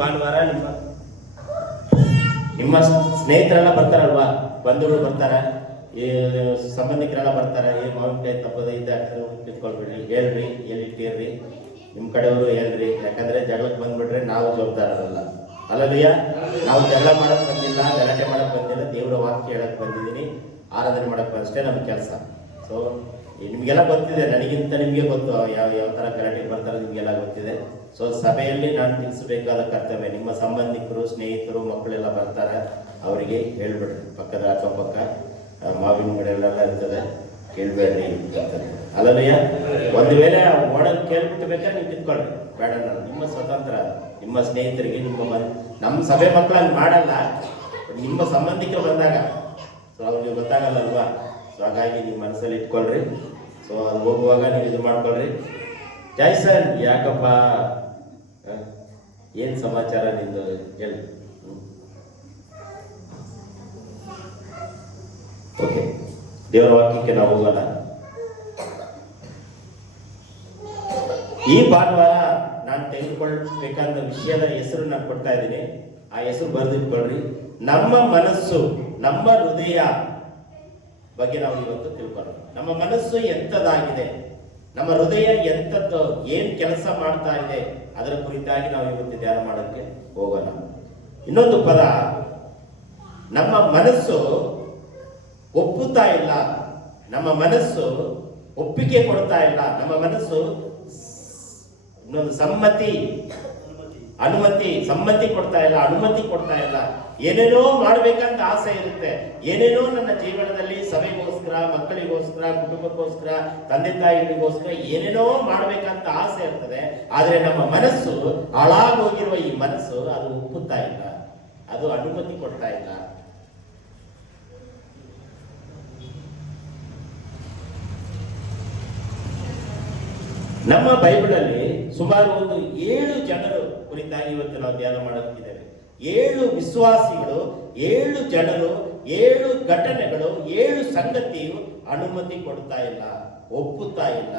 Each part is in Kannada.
ಭಾನುವಾರ ನಿಮ್ಮ ಸ್ನೇಹಿತರೆಲ್ಲ ಬರ್ತಾರಲ್ವಾ, ಬಂಧುಗಳು ಬರ್ತಾರ, ಈ ಸಂಬಂಧಿಕರೆಲ್ಲ ಬರ್ತಾರೆ. ಈ ಮಾವಿನಕಾಯಿ ತಪ್ಪದ ಕಿತ್ಕೊಳ್ಬೇಡಿ, ಹೇಳ್ರಿ ಎಲ್ಲಿಟ್ಟಿರ್ರಿ, ನಿಮ್ಮ ಕಡೆಯವರು ಹೇಳ್ರಿ. ಯಾಕಂದ್ರೆ ಜಗಳಕ್ಕೆ ಬಂದ್ಬಿಟ್ರೆ ನಾವು ಜವಾಬ್ದಾರರಲ್ಲ. ಅಲ್ಲದೆಯಾ, ನಾವು ಜಗಳ ಮಾಡಕ್ ಬಂದಿಲ್ಲ, ಗಲಾಟೆ ಮಾಡಕ್ ಬಂದಿಲ್ಲ, ದೇವರ ವಾಕ್ಯ ಹೇಳಕ್ ಬಂದಿದ್ದೀನಿ, ಆರಾಧನೆ ಮಾಡಕ್ ಅಷ್ಟೇ ನಮ್ಮ ಕೆಲಸ. ಸೊ ನಿಮ್ಗೆಲ್ಲ ಗೊತ್ತಿದೆ, ನನಗಿಂತ ನಿಮ್ಗೆ ಗೊತ್ತು ಯಾವ ಯಾವ ತರ ಗಲಾಟೆ ಬರ್ತಾರೆ, ನಿಮ್ಗೆಲ್ಲ ಗೊತ್ತಿದೆ. ಸೊ ಸಭೆಯಲ್ಲಿ ನಾನು ತಿಳಿಸಬೇಕಾದ ಕರ್ತವ್ಯ, ನಿಮ್ಮ ಸಂಬಂಧಿಕರು, ಸ್ನೇಹಿತರು, ಮಕ್ಕಳೆಲ್ಲ ಬರ್ತಾರೆ, ಅವರಿಗೆ ಹೇಳ್ಬೇಡ್ರಿ. ಪಕ್ಕದ ಅಕ್ಕಪಕ್ಕ ಮಾವಿನ ಗಿಡಗಳೆಲ್ಲ ಇರ್ತದೆ, ಕೇಳ್ಬೇಡ್ರಿ ಇರ್ತದೆ. ಅಲ್ಲದೆಯಾ, ಒಂದು ವೇಳೆ ಓಡೋದು ಕೇಳ್ಬಿಟ್ಟು ಬೇಕಾದ್ರೆ ನೀವು ಕಿತ್ಕೊಳ್ರಿ, ಬೇಡ. ನಾನು ನಿಮ್ಮ ಸ್ವತಂತ್ರ, ನಿಮ್ಮ ಸ್ನೇಹಿತರಿಗೆ, ನಮ್ಮ ಸಭೆ ಮಕ್ಕಳು ಹಂಗೆ ಮಾಡಲ್ಲ, ನಿಮ್ಮ ಸಂಬಂಧಿಕರು ಬಂದಾಗ ಸೊ ಅವ್ರಿಗೆ ಗೊತ್ತಾಗಲ್ಲ ಅಲ್ವಾ. ಸೊ ಹಾಗಾಗಿ ನೀವು ಮನಸ್ಸಲ್ಲಿ ಇಟ್ಕೊಳ್ರಿ. ಸೊ ಅದು ಹೋಗುವಾಗ ನೀವು ಇದು ಮಾಡ್ಕೊಳ್ರಿ. ಜಾಯ್ಸನ್, ಯಾಕಪ್ಪ, ಏನ್ ಸಮಾಚಾರ ನಿಂದು ಹೇಳಿ. ಓಕೆ, ದೇವರ ವಾಕ್ಯಕ್ಕೆ ನಾವು ಹೋಗೋಣ. ಈ ಭಾನುವಾರ ನಾನು ತೆಗೆದುಕೊಳ್ಬೇಕಾದ ವಿಷಯದ ಹೆಸರು ನಾನು ಕೊಡ್ತಾ ಇದ್ದೀನಿ. ಆ ಹೆಸರು ಬರೆದಿಟ್ಕೊಳ್ರಿ. ನಮ್ಮ ಮನಸ್ಸು, ನಮ್ಮ ಹೃದಯ ಬಗ್ಗೆ ನಾವು ಇವತ್ತು ತಿಳ್ಕೊಳ್ಳೋಣ. ನಮ್ಮ ಮನಸ್ಸು ಎಂಥದ್ದಾಗಿದೆ, ನಮ್ಮ ಹೃದಯ ಎಂಥದ್ದು, ಏನ್ ಕೆಲಸ ಮಾಡ್ತಾ ಇದೆ, ಅದರ ಕುರಿತಾಗಿ ನಾವು ಇವತ್ತು ಧ್ಯಾನ ಮಾಡೋಕ್ಕೆ ಹೋಗೋಣ. ಇನ್ನೊಂದು ಪದ, ನಮ್ಮ ಮನಸ್ಸು ಒಪ್ಪುತ್ತಾ ಇಲ್ಲ, ನಮ್ಮ ಮನಸ್ಸು ಒಪ್ಪಿಗೆ ಕೊಡ್ತಾ ಇಲ್ಲ, ನಮ್ಮ ಮನಸ್ಸು ಇನ್ನೊಂದು ಸಮ್ಮತಿ ಕೊಡ್ತಾ ಇಲ್ಲ, ಅನುಮತಿ ಕೊಡ್ತಾ ಇಲ್ಲ. ಏನೇನೋ ಮಾಡ್ಬೇಕಂತ ಆಸೆ ಇರುತ್ತೆ, ಏನೇನೋ ನನ್ನ ಜೀವನದಲ್ಲಿ ಸಭೆಗೋಸ್ಕರ, ಮಕ್ಕಳಿಗೋಸ್ಕರ, ಕುಟುಂಬಕ್ಕೋಸ್ಕರ, ತಂದೆ ತಾಯಿಗಳಿಗೋಸ್ಕರ ಏನೇನೋ ಮಾಡ್ಬೇಕಂತ ಆಸೆ ಇರ್ತದೆ. ಆದ್ರೆ ನಮ್ಮ ಮನಸ್ಸು, ಹಾಳಾಗೋಗಿರುವ ಈ ಮನಸ್ಸು, ಅದು ಒಪ್ಪುತ್ತಾ ಇಲ್ಲ, ಅದು ಅನುಮತಿ ಕೊಡ್ತಾ ಇಲ್ಲ. ನಮ್ಮ ಬೈಬಲಲ್ಲಿ ಸುಮಾರು ಒಂದು 7 ಜನರು ಕುರಿತಾಗಿ ಇವತ್ತು ನಾವು ಧ್ಯಾನ ಮಾಡುತ್ತಿದ್ದೇವೆ. 7 ವಿಶ್ವಾಸಿಗಳು, 7 ಜನರು, 7 ಘಟನೆಗಳು, 7 ಸಂಗತಿಯು ಅನುಮತಿ ಕೊಡ್ತಾ ಇಲ್ಲ, ಒಪ್ಪುತ್ತಾ ಇಲ್ಲ,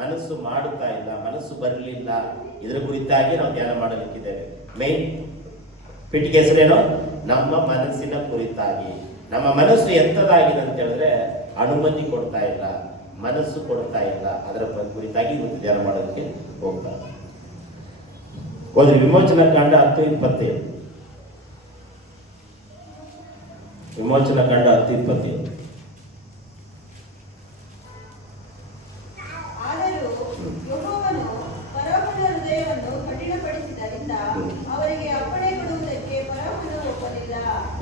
ಮನಸ್ಸು ಮಾಡುತ್ತಾ ಇಲ್ಲ, ಮನಸ್ಸು ಬರಲಿಲ್ಲ. ಇದರ ಕುರಿತಾಗಿ ನಾವು ಧ್ಯಾನ ಮಾಡಲಿಕ್ಕಿದ್ದೇವೆ. ಮೇನ್ ಪೀಠಿಗೆ ಹೆಸರೇನು? ನಮ್ಮ ಮನಸ್ಸಿನ ಕುರಿತಾಗಿ. ನಮ್ಮ ಮನಸ್ಸು ಎಂಥದ್ದಾಗಿದೆ ಅಂತ ಹೇಳಿದ್ರೆ ಅನುಮತಿ ಕೊಡ್ತಾ ಇಲ್ಲ, ಮನಸ್ಸು ಕೊಡ್ತಾ ಇಲ್ಲ. ಅದರ ಕುರಿತಾಗಿ ಇವತ್ತು ಧ್ಯಾನ ಮಾಡೋದಕ್ಕೆ ಹೋಗ್ತಾರೆ. ಒಂದು ವಿಮೋಚನಾ ಕಾಂಡ 10:27. ವಿಮೋಚನಾ ಕಾಂಡ 10:27.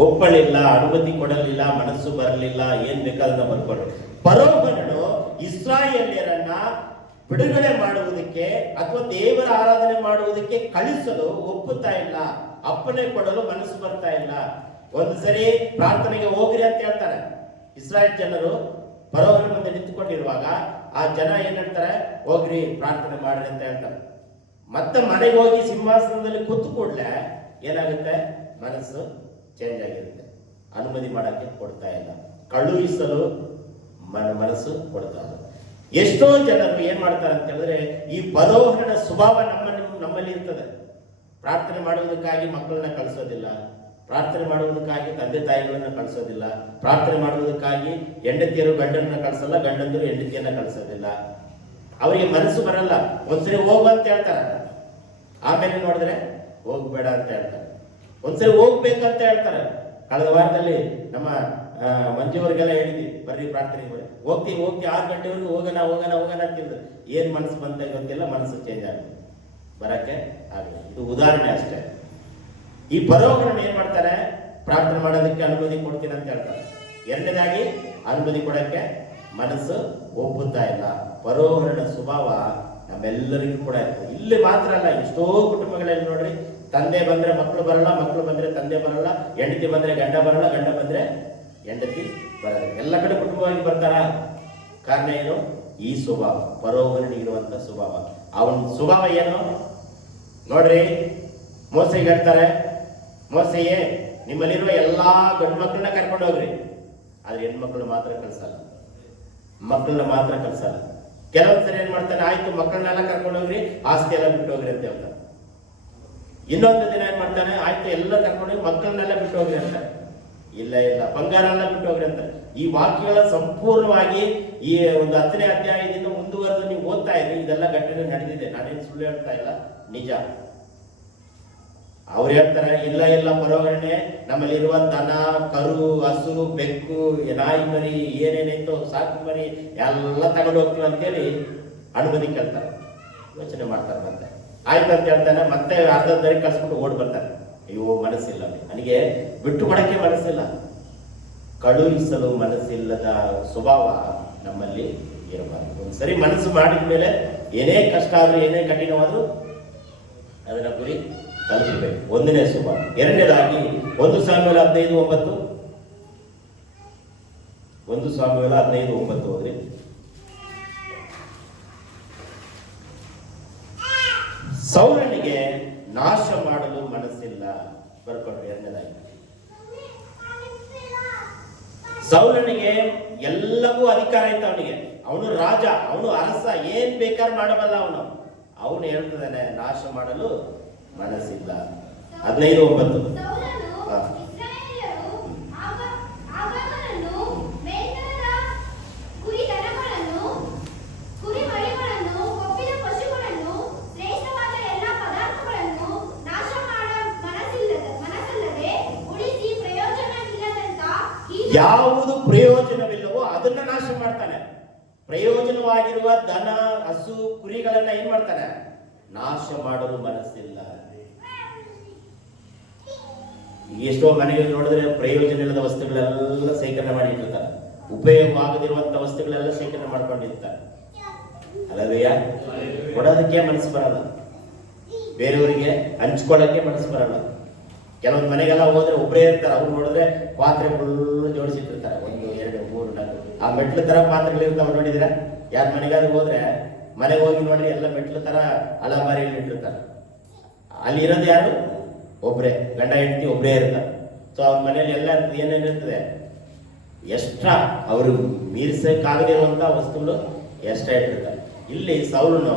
ಒಪ್ಪಲಿಲ್ಲ, ಅನುಮತಿ ಕೊಡಲಿಲ್ಲ, ಮನಸ್ಸು ಬರಲಿಲ್ಲ. ಏನ್ ಬೇಕಾದ್ರೆ ಬರ್ಕೊಳ್ಳಿ. ಫರೋಹನು ಇಸ್ರಾಯೇಲ್ಯರನ್ನ ಬಿಡುಗಡೆ ಮಾಡುವುದಕ್ಕೆ ಅಥವಾ ದೇವರ ಆರಾಧನೆ ಮಾಡುವುದಕ್ಕೆ ಕಳಿಸಲು ಒಪ್ಪುತ್ತಾ ಇಲ್ಲ, ಅಪ್ಪಣೆ ಕೊಡಲು ಮನಸ್ಸು ಬರ್ತಾ ಇಲ್ಲ. ಒಂದು ಸರಿ ಪ್ರಾರ್ಥನೆಗೆ ಹೋಗ್ರಿ ಅಂತ ಹೇಳ್ತಾರೆ. ಇಸ್ರಾಯೇಲ್ ಜನರು ಫರೋಹನ ಮುಂದೆ ನಿಂತುಕೊಂಡಿರುವಾಗ ಆ ಜನ ಏನ್ ಹೇಳ್ತಾರೆ? ಹೋಗ್ರಿ ಪ್ರಾರ್ಥನೆ ಮಾಡ್ರಿ ಅಂತ ಹೇಳ್ತಾರೆ. ಮತ್ತೆ ಮನೆಗೆ ಹೋಗಿ ಸಿಂಹಾಸನದಲ್ಲಿ ಕೂತು ಕೂಡಲೇ ಏನಾಗುತ್ತೆ? ಮನಸ್ಸು ಚೇಂಜ್ ಆಗಿರುತ್ತೆ. ಅನುಮತಿ ಮಾಡಕ್ಕೆ ಕೊಡ್ತಾ ಇಲ್ಲ, ಕಳುಹಿಸಲು ಮನಸ್ಸು ಕೊಡ್ತಾ ಇಲ್ಲ. ಎಷ್ಟೋ ಜನರು ಏನ್ ಮಾಡ್ತಾರೆ ಅಂತ ಹೇಳಿದ್ರೆ, ಈ ಫರೋಹನ ಸ್ವಭಾವ ನಮ್ಮಲ್ಲಿ ಇರ್ತದೆ. ಪ್ರಾರ್ಥನೆ ಮಾಡುವುದಕ್ಕಾಗಿ ಮಕ್ಕಳನ್ನ ಕಳಿಸೋದಿಲ್ಲ, ಪ್ರಾರ್ಥನೆ ಮಾಡುವುದಕ್ಕಾಗಿ ತಂದೆ ತಾಯಿಗಳನ್ನ ಕಳಿಸೋದಿಲ್ಲ, ಪ್ರಾರ್ಥನೆ ಮಾಡುವುದಕ್ಕಾಗಿ ಹೆಂಡತಿಯರು ಗಂಡನ್ನ ಕಳಿಸಲ್ಲ, ಗಂಡಂದಿರು ಹೆಂಡತಿಯನ್ನ ಕಳಿಸೋದಿಲ್ಲ. ಅವರಿಗೆ ಮನಸ್ಸು ಬರಲ್ಲ. ಒಂದ್ಸರಿ ಹೋಗು ಅಂತ ಹೇಳ್ತಾರೆ, ಆಮೇಲೆ ನೋಡಿದ್ರೆ ಹೋಗ್ಬೇಡ ಅಂತ ಹೇಳ್ತಾರೆ. ಒಂದ್ಸರಿ ಹೋಗ್ಬೇಕಂತ ಹೇಳ್ತಾರೆ. ಕಳೆದ ವಾರದಲ್ಲಿ ನಮ್ಮ ಮಂಜುವರಿಗೆಲ್ಲ ಹೇಳಿದ್ವಿ, ಬರ್ರಿ ಪ್ರಾರ್ಥನೆ ಹೋಗ್ತೀವಿ 6 ಗಂಟೆವರೆಗೂ ಹೋಗೋಣ ಅಂತಿದ್ರು. ಏನ್ ಮನಸ್ಸು ಬಂತ ಗೊತ್ತಿಲ್ಲ, ಮನಸ್ಸು ಚೇಂಜ್ ಆಗಿದೆ, ಬರಕ್ಕೆ ಆಗಲಿ. ಇದು ಉದಾಹರಣೆ ಅಷ್ಟೇ. ಈ ಫರೋಹನ ಏನ್ ಮಾಡ್ತಾರೆ? ಪ್ರಾರ್ಥನೆ ಮಾಡೋದಕ್ಕೆ ಅನುಮತಿ ಕೊಡ್ತೀನಿ ಅಂತ ಹೇಳ್ತಾರೆ. ಎರಡನೇದಾಗಿ ಅನುಮತಿ ಕೊಡಕ್ಕೆ ಮನಸ್ಸು ಒಪ್ಪುತ್ತಾ ಇಲ್ಲ. ಫರೋಹನ ಸ್ವಭಾವ ನಮ್ಮೆಲ್ಲರಿಗೂ ಕೂಡ ಇರ್ತದೆ. ಇಲ್ಲಿ ಮಾತ್ರ ಅಲ್ಲ, ಎಷ್ಟೋ ಕುಟುಂಬಗಳಲ್ಲಿ ನೋಡ್ರಿ, ತಂದೆ ಬಂದ್ರೆ ಮಕ್ಕಳು ಬರಲ್ಲ, ಮಕ್ಕಳು ಬಂದ್ರೆ ತಂದೆ ಬರಲ್ಲ, ಹೆಂಡತಿ ಬಂದ್ರೆ ಗಂಡ ಬರಲ್ಲ, ಗಂಡ ಬಂದ್ರೆ ಹೆಂಡತಿ ಬರಲ್ಲ. ಎಲ್ಲ ಕಡೆ ಕುಟುಂಬವಾಗಿ ಬರ್ತಾರ. ಕಾರಣ ಏನು? ಈ ಸ್ವಭಾವ, ಫರೋಹನಿಗಿರುವಂತ ಸ್ವಭಾವ. ಅವನ ಸ್ವಭಾವ ಏನು ನೋಡ್ರಿ. ಮೋಸೆಗೆ ಹೇಳ್ತಾರೆ, ಮೋಸೆಯೇ ನಿಮ್ಮಲ್ಲಿರುವ ಎಲ್ಲಾ ಗಂಡು ಮಕ್ಕಳನ್ನ ಕರ್ಕೊಂಡು ಹೋಗ್ರಿ, ಆದ್ರೆ ಹೆಣ್ಮಕ್ಳು ಮಾತ್ರ ಕಳ್ಸಲ್ಲ, ಮಕ್ಕಳನ್ನ ಮಾತ್ರ ಕಳ್ಸಲ್ಲ. ಕೆಲವೊಂದ್ಸರಿ ಏನ್ ಮಾಡ್ತಾನೆ? ಆಯ್ತು ಮಕ್ಕಳನ್ನೆಲ್ಲ ಕರ್ಕೊಂಡು ಹೋಗ್ರಿ, ಆಸ್ತಿ ಎಲ್ಲ ಬಿಟ್ಟು ಹೋಗ್ರಿ ಅಂತ ಹೇಳ್ತಾರೆ. ಇನ್ನೊಂದು ದಿನ ಏನ್ ಮಾಡ್ತಾನೆ, ಆಯ್ತು ಎಲ್ಲ ಕರ್ಕೊಂಡು ಮಕ್ಕಳನ್ನೆಲ್ಲ ಬಿಟ್ಟು ಹೋಗ್ರಿ ಅಂತಾರೆ. ಇಲ್ಲ ಇಲ್ಲ, ಬಂಗಾರ ಎಲ್ಲ ಬಿಟ್ಟು ಹೋಗ್ರಿ ಅಂತಾರೆ. ಈ ವಾಕ್ಯಗಳ ಸಂಪೂರ್ಣವಾಗಿ ಈ ಒಂದು 10ನೇ ಅಧ್ಯಾಯದಿಂದ ಮುಂದುವರೆದು ನೀವು ಓದ್ತಾ ಇದ್ರಿ, ಇದೆಲ್ಲ ಘಟನೆ ನಡೆದಿದೆ. ನಾನೇನು ಸುಳ್ಳು ಹೇಳ್ತಾ ಇಲ್ಲ, ನಿಜ. ಅವ್ರು ಹೇಳ್ತಾರೆ, ಇಲ್ಲ ಇಲ್ಲ ಪರವಾನೆ, ನಮ್ಮಲ್ಲಿರುವ ದನ, ಕರು, ಹಸು, ಬೆಕ್ಕು, ನಾಯಿ ಮರಿ, ಏನೇನಿತ್ತು ಸಾಕು ಮರಿ ಎಲ್ಲ ತಗೊಂಡು ಹೋಗ್ತೀವಿ ಅಂತೇಳಿ ಅನುಮತಿ ಕೇಳ್ತಾರೆ, ಯೋಚನೆ ಮಾಡ್ತಾರೆ. ಮತ್ತೆ ಆಯ್ತು ಅಂತ ಹೇಳ್ತಾನೆ, ಮತ್ತೆ ಅರ್ಧದಲ್ಲಿ ಕಳ್ಸ್ಬಿಟ್ಟು ಓಡ್ ಬರ್ತಾರೆ. ಅಯ್ಯೋ ಮನಸ್ಸಿಲ್ಲ ನನಗೆ, ಬಿಟ್ಟು ಕೊಡಕ್ಕೆ ಮನಸ್ಸಿಲ್ಲ. ಕಳುಹಿಸಲು ಮನಸ್ಸಿಲ್ಲದ ಸ್ವಭಾವ ನಮ್ಮಲ್ಲಿ ಇರಬಾರದು. ಒಂದ್ಸರಿ ಮನಸ್ಸು ಮಾಡಿದ ಮೇಲೆ ಏನೇ ಕಷ್ಟ ಆದ್ರೂ ಏನೇ ಕಠಿಣವಾದ್ರೂ ಅದನ್ನ ಗುರಿ ತಲುಪಬೇಕು. ಒಂದನೇ ಸ್ವಭಾವ. ಎರಡನೇದಾಗಿ 1 ಸಾಮುವೇಲ 15:9, 1 ಸಾಮುವೇಲ 15:9 ಹೋದ್ರಿ. ಸೌಲನಿಗೆ ನಾಶ ಮಾಡಲು ಮನಸ್ಸಿಲ್ಲ. ಬರ್ಕೊಂಡ್ರಿ. ಎರಡನೇದಾಗಿ ಸೌಲನಿಗೆ ಎಲ್ಲವೂ ಅಧಿಕಾರ ಇತ್ತು ಅವನಿಗೆ. ಅವನು ರಾಜ, ಅವನು ಅರಸ, ಏನ್ ಬೇಕಾದ್ರೂ ಮಾಡಬಲ್ಲ ಅವನು ಹೇಳ್ತಿದ್ದಾನೆ ನಾಶ ಮಾಡಲು ಮನಸ್ಸಿಲ್ಲ. 15:9. ಯಾವುದು ಪ್ರಯೋಜನವಿಲ್ಲವೋ ಅದನ್ನ ನಾಶ ಮಾಡ್ತಾನೆ. ಪ್ರಯೋಜನವಾಗಿರುವ ದನ, ಹಸು, ಕುರಿಗಳನ್ನ ಏನ್ ಮಾಡ್ತಾನೆ, ನಾಶ ಮಾಡಲು ಮನಸ್ಸಿಲ್ಲ. ಎಷ್ಟೋ ಮನೆಗೆ ನೋಡಿದ್ರೆ ಪ್ರಯೋಜನ ಇಲ್ಲದ ವಸ್ತುಗಳೆಲ್ಲ ಸೇಕರಣೆ ಮಾಡಿ ಇಟ್ಟಿರ್ತಾರೆ. ಉಪಯೋಗವಾಗದಿರುವಂತ ವಸ್ತುಗಳೆಲ್ಲ ಸೇಕರಣೆ ಮಾಡ್ಕೊಂಡಿರ್ತಾರೆ. ಅಲ್ಲವಯ್ಯ, ಕೊಡೋದಕ್ಕೆ ಮನಸ್ಸು ಬರಲ್ಲ, ಬೇರೆಯವರಿಗೆ ಹಂಚ್ಕೊಳ್ಳೋಕೆ ಮನಸ್ಸು ಬರಲ್ಲ. ಕೆಲವೊಂದು ಮನೆಗೆಲ್ಲ ಹೋದ್ರೆ ಒಬ್ಬರೇ ಇರ್ತಾರೆ, ಅವ್ರು ನೋಡಿದ್ರೆ ಪಾತ್ರೆ ಫುಲ್ ಜೋಡಿಸಿಟ್ಟಿರ್ತಾರೆ, 1 2 3 4. ಆ ಮೆಟ್ಲು ತರ ಪಾತ್ರೆಗಳು ಇರ್ತಾವೆ, ನೋಡಿದಿರ? ಯಾರ ಮನೆಗಾದ್ರು ಹೋದ್ರೆ ಮನೆಗೆ ಹೋಗಿ ನೋಡ್ರಿ, ಎಲ್ಲ ಮೆಟ್ಲು ತರ ಅಲಮಾರಿಯಲ್ಲಿ ಇಟ್ಟಿರ್ತಾರೆ. ಅಲ್ಲಿ ಇರೋದು ಯಾರು? ಒಬ್ರೇ, ಗಂಡ ಹೆಂಡತಿ ಒಬ್ಬರೇ ಇರ್ತಾರೆ. ಸೊ ಅವ್ರ ಮನೇಲಿ ಎಲ್ಲ ಏನೇನಿರ್ತದೆ, ಎಕ್ಸ್ಟ್ರಾ ಅವರು ಮೀರಿಸಕ್ಕಾಗದಿರುವಂತಹ ವಸ್ತುಗಳು ಎಕ್ಸ್ಟ್ರಾ ಇಟ್ಟಿರ್ತಾರೆ. ಇಲ್ಲಿ ಸೌಲನು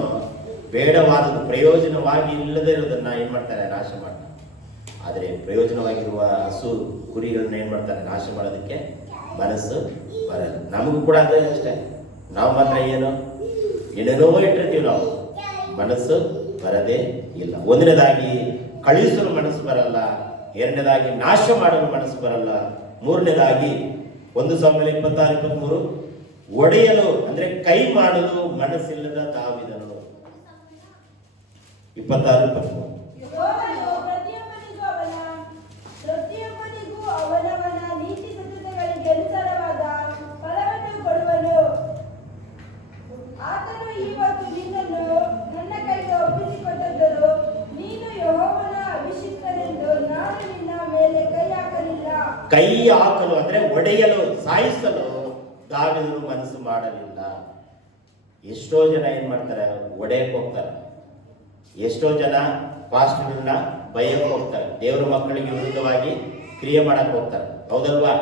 ಬೇಡವಾದದ್ದು, ಪ್ರಯೋಜನವಾಗಿ ಇಲ್ಲದೆ ಇರೋದನ್ನ ಏನ್ ಮಾಡ್ತಾರೆ, ನಾಶ ಮಾಡ್ತಾರೆ. ಆದರೆ ಪ್ರಯೋಜನವಾಗಿರುವ ಹಸು, ಕುರಿಗಳನ್ನ ಏನ್ ಮಾಡ್ತಾರೆ, ನಾಶ ಮಾಡೋದಕ್ಕೆ ಮನಸ್ಸು ಬರಲ್ಲ. ನಮಗೂ ಕೂಡ ಅದೇ ಅಷ್ಟೇ. ನಾವು ಮಾತ್ರ ಏನೇನೋ ಇಟ್ಟಿರ್ತೀವಿ, ನಾವು ಮನಸ್ಸು ಬರದೇ ಇಲ್ಲ. ಒಂದನೇದಾಗಿ ಕಳಿಸಲು ಮನಸ್ಸು ಬರಲ್ಲ, ಎರಡನೇದಾಗಿ ನಾಶ ಮಾಡಲು ಮನಸ್ಸು ಬರಲ್ಲ, ಮೂರನೇದಾಗಿ 1 ಸಾಮುವೇಲ 26:23 ಒಡೆಯಲು ಅಂದ್ರೆ ಕೈ ಮಾಡಲು ಮನಸ್ಸಿಲ್ಲದ ದಾವೀದನು. 26:23 ಕೈ ಹಾಕಲು ಅಂದ್ರೆ ಒಡೆಯಲು, ಸಾಯಿಸಲು ದಾವೀದನು ಮನಸ್ಸು ಮಾಡಲಿಲ್ಲ. ಎಷ್ಟೋ ಜನ ಏನ್ ಮಾಡ್ತಾರೆ, ಒಡೆಯಕ್ಕೆ ಹೋಗ್ತಾರೆ. ಎಷ್ಟೋ ಜನ ಪಾಸ್ಟರ್ಗಳನ್ನ ಬೈಯಕ್ಕೆ ಹೋಗ್ತಾರೆ, ದೇವರ ಮಕ್ಕಳಿಗೆ ವಿರುದ್ಧವಾಗಿ ಕ್ರಿಯೆ ಮಾಡಕ್ ಹೋಗ್ತಾರೆ. ಹೌದಲ್ವಾ?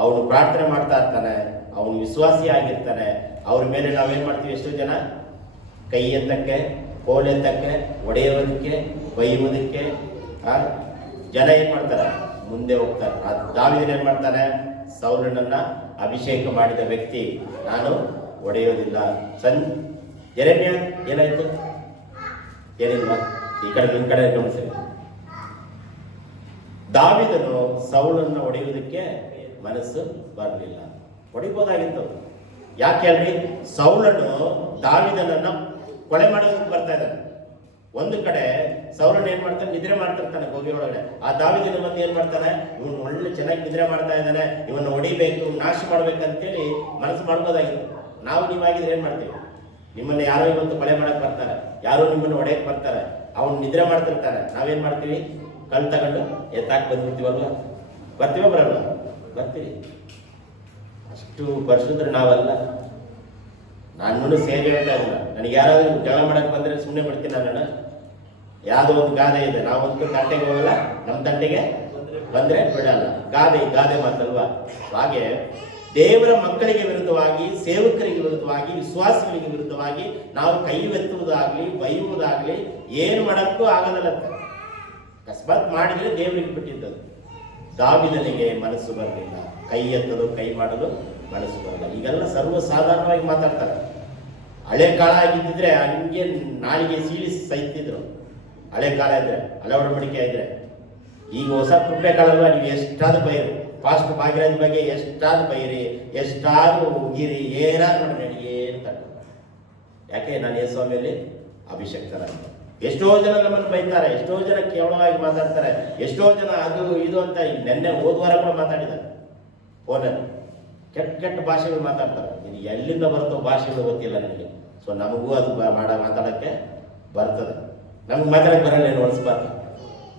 ಅವನು ಪ್ರಾರ್ಥನೆ ಮಾಡ್ತಾ ಇರ್ತಾನೆ, ಅವನು ವಿಶ್ವಾಸಿ ಆಗಿರ್ತಾನೆ. ಅವ್ರ ಮೇಲೆ ನಾವೇನ್ ಮಾಡ್ತೀವಿ, ಎಷ್ಟೋ ಜನ ಕೈ ಎತ್ತಕ್ಕೆ, ಕೋಲ್ ಎತ್ತಕ್ಕೆ, ಒಡೆಯೋದಕ್ಕೆ, ಬೈಯುವುದಕ್ಕೆ ಜನ ಏನ್ ಮಾಡ್ತಾರೆ, ಮುಂದೆ ಹೋಗ್ತಾರೆ. ದಾವೀದನು ಏನ್ ಮಾಡ್ತಾನೆ, ಸೌಲನನ್ನ ಅಭಿಷೇಕ ಮಾಡಿದ ವ್ಯಕ್ತಿ, ನಾನು ಒಡೆಯೋದಿಲ್ಲ. ಯೆರೆಮೀಯ ಏನಾಯ್ತು, ಏನಿಲ್ವಾ? ಈ ಕಡೆ ನಿಮ್ ಕಡೆ ಗಮನಿಸಿ. ದಾವೀದನು ಸೌಲನ್ನ ಹೊಡೆಯುವುದಕ್ಕೆ ಮನಸ್ಸು ಬರಲಿಲ್ಲ. ಹೊಡಿಬೋದಾಗಿತ್ತು. ಯಾಕೆ ಹೇಳ್ರಿ, ಸೌಲನು ದಾವೀದನನ್ನ ಕೊಲೆ ಮಾಡೋದಕ್ಕೆ ಬರ್ತಾ ಇದ್ದಾನೆ. ಒಂದು ಕಡೆ ಸೌಲನ್ ಏನ್ ಮಾಡ್ತಾನೆ, ನಿದ್ರೆ ಮಾಡ್ತಿರ್ತಾನೆ ಗೋಗಿ ಒಳಗಡೆ. ಆ ದಾವೀದನ ಮಂದಿ ಏನ್ ಮಾಡ್ತಾನೆ, ಇವನು ಒಳ್ಳೆ ಚೆನ್ನಾಗಿ ನಿದ್ರೆ ಮಾಡ್ತಾ ಇದ್ದಾನೆ, ಇವನ್ನ ಹೊಡಿಬೇಕು, ನಾಶ ಮಾಡ್ಬೇಕಂತೇಳಿ ಮನಸ್ಸು ಮಾಡ್ಬೋದಾಗಿತ್ತು. ನಾವು ನೀವಾಗಿದ್ರೆ ಏನ್ ಮಾಡ್ತೀವಿ, ನಿಮ್ಮನ್ನ ಯಾರೋ ಇವತ್ತು ಕೊಲೆ ಮಾಡಕ್ ಬರ್ತಾರೆ, ಯಾರೋ ನಿಮ್ಮನ್ನು ಹೊಡೆಯಕ್ ಬರ್ತಾರೆ, ಅವ್ನು ನಿದ್ರೆ ಮಾಡ್ತಿರ್ತಾನೆ, ನಾವೇನ್ ಮಾಡ್ತೀವಿ, ಕಲ್ ತಗೊಂಡು ಎತ್ತಾಕ್ ಬಂದ್ಬಿಡ್ತೀವಲ್ವ? ಬರ್ತೀವ ಬರಲ್ವ? ಬರ್ತೀವಿ. ಅಷ್ಟು ಪರಿಶುದ್ಧ ನಾವಲ್ಲ. ನಾನು ಸೇವೆ ಹೇಳ್ತಾ ಇಲ್ಲ. ನನಗೆ ಯಾರಾದ್ರೂ ಜಗಳ ಮಾಡಕ್ ಬಂದ್ರೆ ಸುಮ್ಮನೆ ಬಿಡ್ತೀನಿ. ನಾನು ಯಾವ್ದೋ ಒಂದು ಗಾದೆ ಇದೆ, ನಾವಂತೂ ತಂಟೆಗೆ ಹೋಗಲ್ಲ, ನಮ್ಮ ತಂಟೆಗೆ ಬಂದ್ರೆ ಬಿಡಲ್ಲ. ಗಾದೆ ಮಾತಲ್ವಾ? ಹಾಗೆ ದೇವರ ಮಕ್ಕಳಿಗೆ ವಿರುದ್ಧವಾಗಿ, ಸೇವಕರಿಗೆ ವಿರುದ್ಧವಾಗಿ, ವಿಶ್ವಾಸಿಗಳಿಗೆ ವಿರುದ್ಧವಾಗಿ ನಾವು ಕೈ ಎತ್ತುವುದಾಗ್ಲಿ, ಬೈಯುವುದಾಗ್ಲಿ ಏನು ಮಾಡಕ್ಕೂ ಆಗದಲ್ಲಂತೆ. ಅಕಸ್ಮಾತ್ ಮಾಡಿದರೆ ದೇವರಿಗೆ ಬಿಟ್ಟಿದ್ದದು. ದಾವೀದನಿಗೆ ಮನಸ್ಸು ಬರಲಿಲ್ಲ, ಕೈ ಎತ್ತಲು ಕೈ ಮಾಡಲು ಮನಸ್ಸು ಬರಲ್ಲ. ಈಗೆಲ್ಲ ಸರ್ವಸಾಧಾರಣವಾಗಿ ಮಾತಾಡ್ತಾರೆ. ಹಳೆ ಕಾಲ ಆಗಿದ್ದಿದ್ರೆ ಹಂಗೆ ನಾಲಿಗೆ ಸೀಳಿ ಸೈತಿದ್ರು. ಹಳೆ ಕಾಲ ಇದ್ರೆ, ಹಳೆ ಒಡಂಬಡಿಕೆ ಇದ್ರೆ. ಈಗ ಹೊಸ ಕೃಪೆ ಕಾಲಲ್ಲ, ನೀವು ಎಷ್ಟಾದ್ರೂ ಬೈರಿ, ಫಾಸ್ಟ್ ಭಾಗ್ಯರಾಜ್ ಬಗ್ಗೆ ಎಷ್ಟಾದ್ರೂ ಬೈರಿ, ಎಷ್ಟಾದ್ರೂ ಉಗಿರಿ, ಏನಾದ್ರು ಮಾಡಿ ಏನು ತಟ್ಟು. ಯಾಕೆ ನಾನು ಯೇಸುಸ್ವಾಮಿಯಲ್ಲಿ ಅಭಿಷಕ್ತರಾಗಿ. ಎಷ್ಟೋ ಜನ ನಮ್ಮನ್ನು ಬೈತಾರೆ, ಎಷ್ಟೋ ಜನ ಕೇವಲವಾಗಿ ಮಾತಾಡ್ತಾರೆ, ಎಷ್ಟೋ ಜನ ಅದು ಇದು ಅಂತ. ನೆನ್ನೆ ಹೋದ್ವಾರ ಕೂಡ ಮಾತಾಡಿದ್ದಾರೆ ಫೋನಲ್ಲಿ. ಕೆಟ್ಟ ಕೆಟ್ಟ ಭಾಷೆಗಳು ಮಾತಾಡ್ತಾರೆ. ಇದು ಎಲ್ಲಿಂದ ಬರುತ್ತೋ ಭಾಷೆಗಳು ಗೊತ್ತಿಲ್ಲ ನನಗೆ. ಸೊ ನಮಗೂ ಅದು ಮಾತಾಡೋಕ್ಕೆ ಬರ್ತದೆ. ನಮ್ಗೆ ಮಾತಾಡಕ್ಕೆ ಬರಲ್ಲ, ಏನು ಹೊಲಿಸ್ಬಾರ್ದು.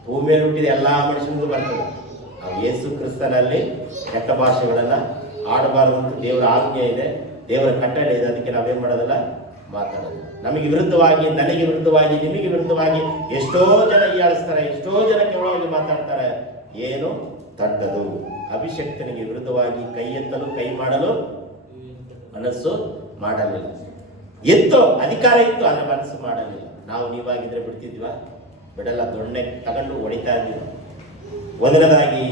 ಭೂಮಿಯಲ್ಲಿ ಹುಟ್ಟಿದ ಎಲ್ಲ ಮನುಷ್ಯನಿಗೂ ಬರ್ತದೆ. ನಾವು ಯೇಸು ಕ್ರಿಸ್ತನಲ್ಲಿ ಕೆಟ್ಟ ಭಾಷೆಗಳನ್ನು ಆಡಬಾರದು ಅಂತ ದೇವರ ಆಜ್ಞೆ ಇದೆ, ದೇವರ ಕಟ್ಟಳೆ ಇದೆ. ಅದಕ್ಕೆ ನಾವೇನು ಮಾಡೋದಿಲ್ಲ, ಮಾತಾಡೋದು. ನಮಗೆ ವಿರುದ್ಧವಾಗಿ, ನನಗೆ ವಿರುದ್ಧವಾಗಿ, ನಿಮಗೆ ವಿರುದ್ಧವಾಗಿ ಎಷ್ಟೋ ಜನ ಹೀಯಾಳಿಸ್ತಾರೆ, ಎಷ್ಟೋ ಜನ ಕೇವಲವಾಗಿ ಮಾತಾಡ್ತಾರೆ. ಏನು ತಟ್ಟದು. ಅಭಿಷಕ್ತನಿಗೆ ವಿರುದ್ಧವಾಗಿ ಕೈ ಎತ್ತಲು ಕೈ ಮಾಡಲು ಮನಸ್ಸು ಮಾಡಲಿಲ್ಲ. ಎತ್ತೋ ಅಧಿಕಾರ ಇತ್ತು, ಆದರೆ ಮನಸ್ಸು ಮಾಡಲಿಲ್ಲ. ನಾವು ನೀವಾಗಿದ್ರೆ ಬಿಡ್ತಿದ್ವ? ಬಿಡಲ್ಲ. ದೊಣ್ಣೆ ತಗೊಂಡು ಹೊಡಿತಾ ಇದ್ದೀವಿ. ಮೊದಲನೇದಾಗಿ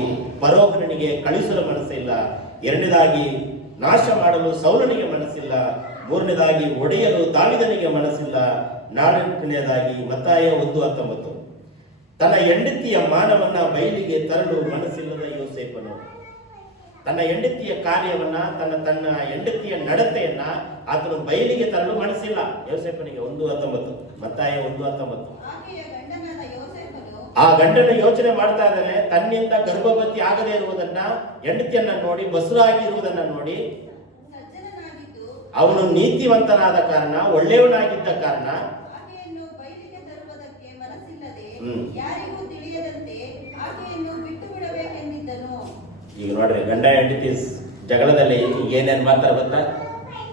ಫರೋಹನಿಗೆ ಕಳಿಸಲು ಮನಸ್ಸಿಲ್ಲ. ಎರಡನೇದಾಗಿ ನಾಶ ಮಾಡಲು ಸೌಲನಿಗೆ ಮನಸ್ಸಿಲ್ಲ. ಮೂರನೇದಾಗಿ ಒಡೆಯಲು ದಾವೀದನಿಗೆ ಮನಸ್ಸಿಲ್ಲ. ನಾಲ್ಕನೇದಾಗಿ ಮತ್ತಾಯ 1:19 ತನ್ನ ಹೆಂಡತಿಯ ಮಾನವನ್ನ ಬಯಲಿಗೆ ತರಲು ಮನಸ್ಸಿಲ್ಲದ ಯೋಸೇಫನು. ತನ್ನ ಹೆಂಡತಿಯ ಕಾರ್ಯವನ್ನ, ತನ್ನ ಹೆಂಡತಿಯ ನಡತೆಯನ್ನ ಆತನು ಬಯಲಿಗೆ ತರಲು ಮನಸ್ಸಿಲ್ಲ ಯೋಸೇಫನಿಗೆ. 1:19 ಮತ್ತಾಯ 1:19 ಆ ಗಂಡನ ಯೋಚನೆ ಮಾಡ್ತಾ ಇದ್ದಾನೆ. ತನ್ನಿಂದ ಗರ್ಭವತಿ ಆಗದೇ ಇರುವುದನ್ನ, ಹೆಂಡತಿಯನ್ನ ನೋಡಿ, ಬಸುರಾಗಿರುವುದನ್ನ ನೋಡಿ, ಅವನು ನೀತಿವಂತನಾದ ಕಾರಣ, ಒಳ್ಳೆಯವನಾಗಿದ್ದ ಕಾರಣ ಈಗ ನೋಡ್ರಿ, ಗಂಡ ಹೆಂಡತಿ ಜಗಳದಲ್ಲಿ ಏನೇನು ಮಾಡ್ತಾರೆ ಗೊತ್ತಾ?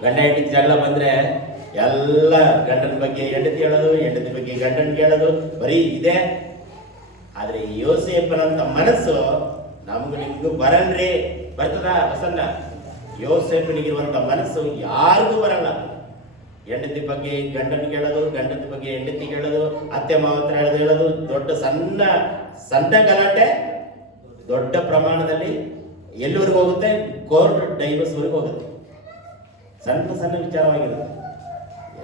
ಗಂಡ ಹೆಂಡತಿ ಜಗಳ ಬಂದ್ರೆ ಎಲ್ಲ ಗಂಡನ ಬಗ್ಗೆ ಹೆಂಡತಿ ಹೇಳೋದು, ಹೆಂಡತಿ ಬಗ್ಗೆ ಗಂಡನ ಹೇಳೋದು, ಬರೀ ಇದೆ. ಆದ್ರೆ ಯೋಸೇಫನಂತ ಮನಸ್ಸು ನಮಗೂ ನಿಮಗೂ ಬರಲ್ರಿ. ಬರ್ತದ ಬಸನ್ನ? ಯೋಸೇಫನಿಗಿರುವಂತ ಮನಸ್ಸು ಯಾರಿಗೂ ಬರಲ್ಲ. ಹೆಂಡತಿ ಬಗ್ಗೆ ಗಂಡನ ಹೇಳೋದು, ಗಂಡತಿ ಬಗ್ಗೆ ಹೆಂಡತಿ ಹೇಳೋದು, ಅತ್ತೆ ಮಾವತ್ರ ಹೇಳೋದು, ದೊಡ್ಡ ಸಣ್ಣ ಗಲಾಟೆ ದೊಡ್ಡ ಪ್ರಮಾಣದಲ್ಲಿ ಎಲ್ಲಿವರೆಗೂ ಹೋಗುತ್ತೆ? ಕೋರ್ಟ್ ಡೈವರ್ಸ್ವರೆಗೂ ಹೋಗುತ್ತೆ. ಸಣ್ಣ ವಿಚಾರವಾಗಿರುತ್ತೆ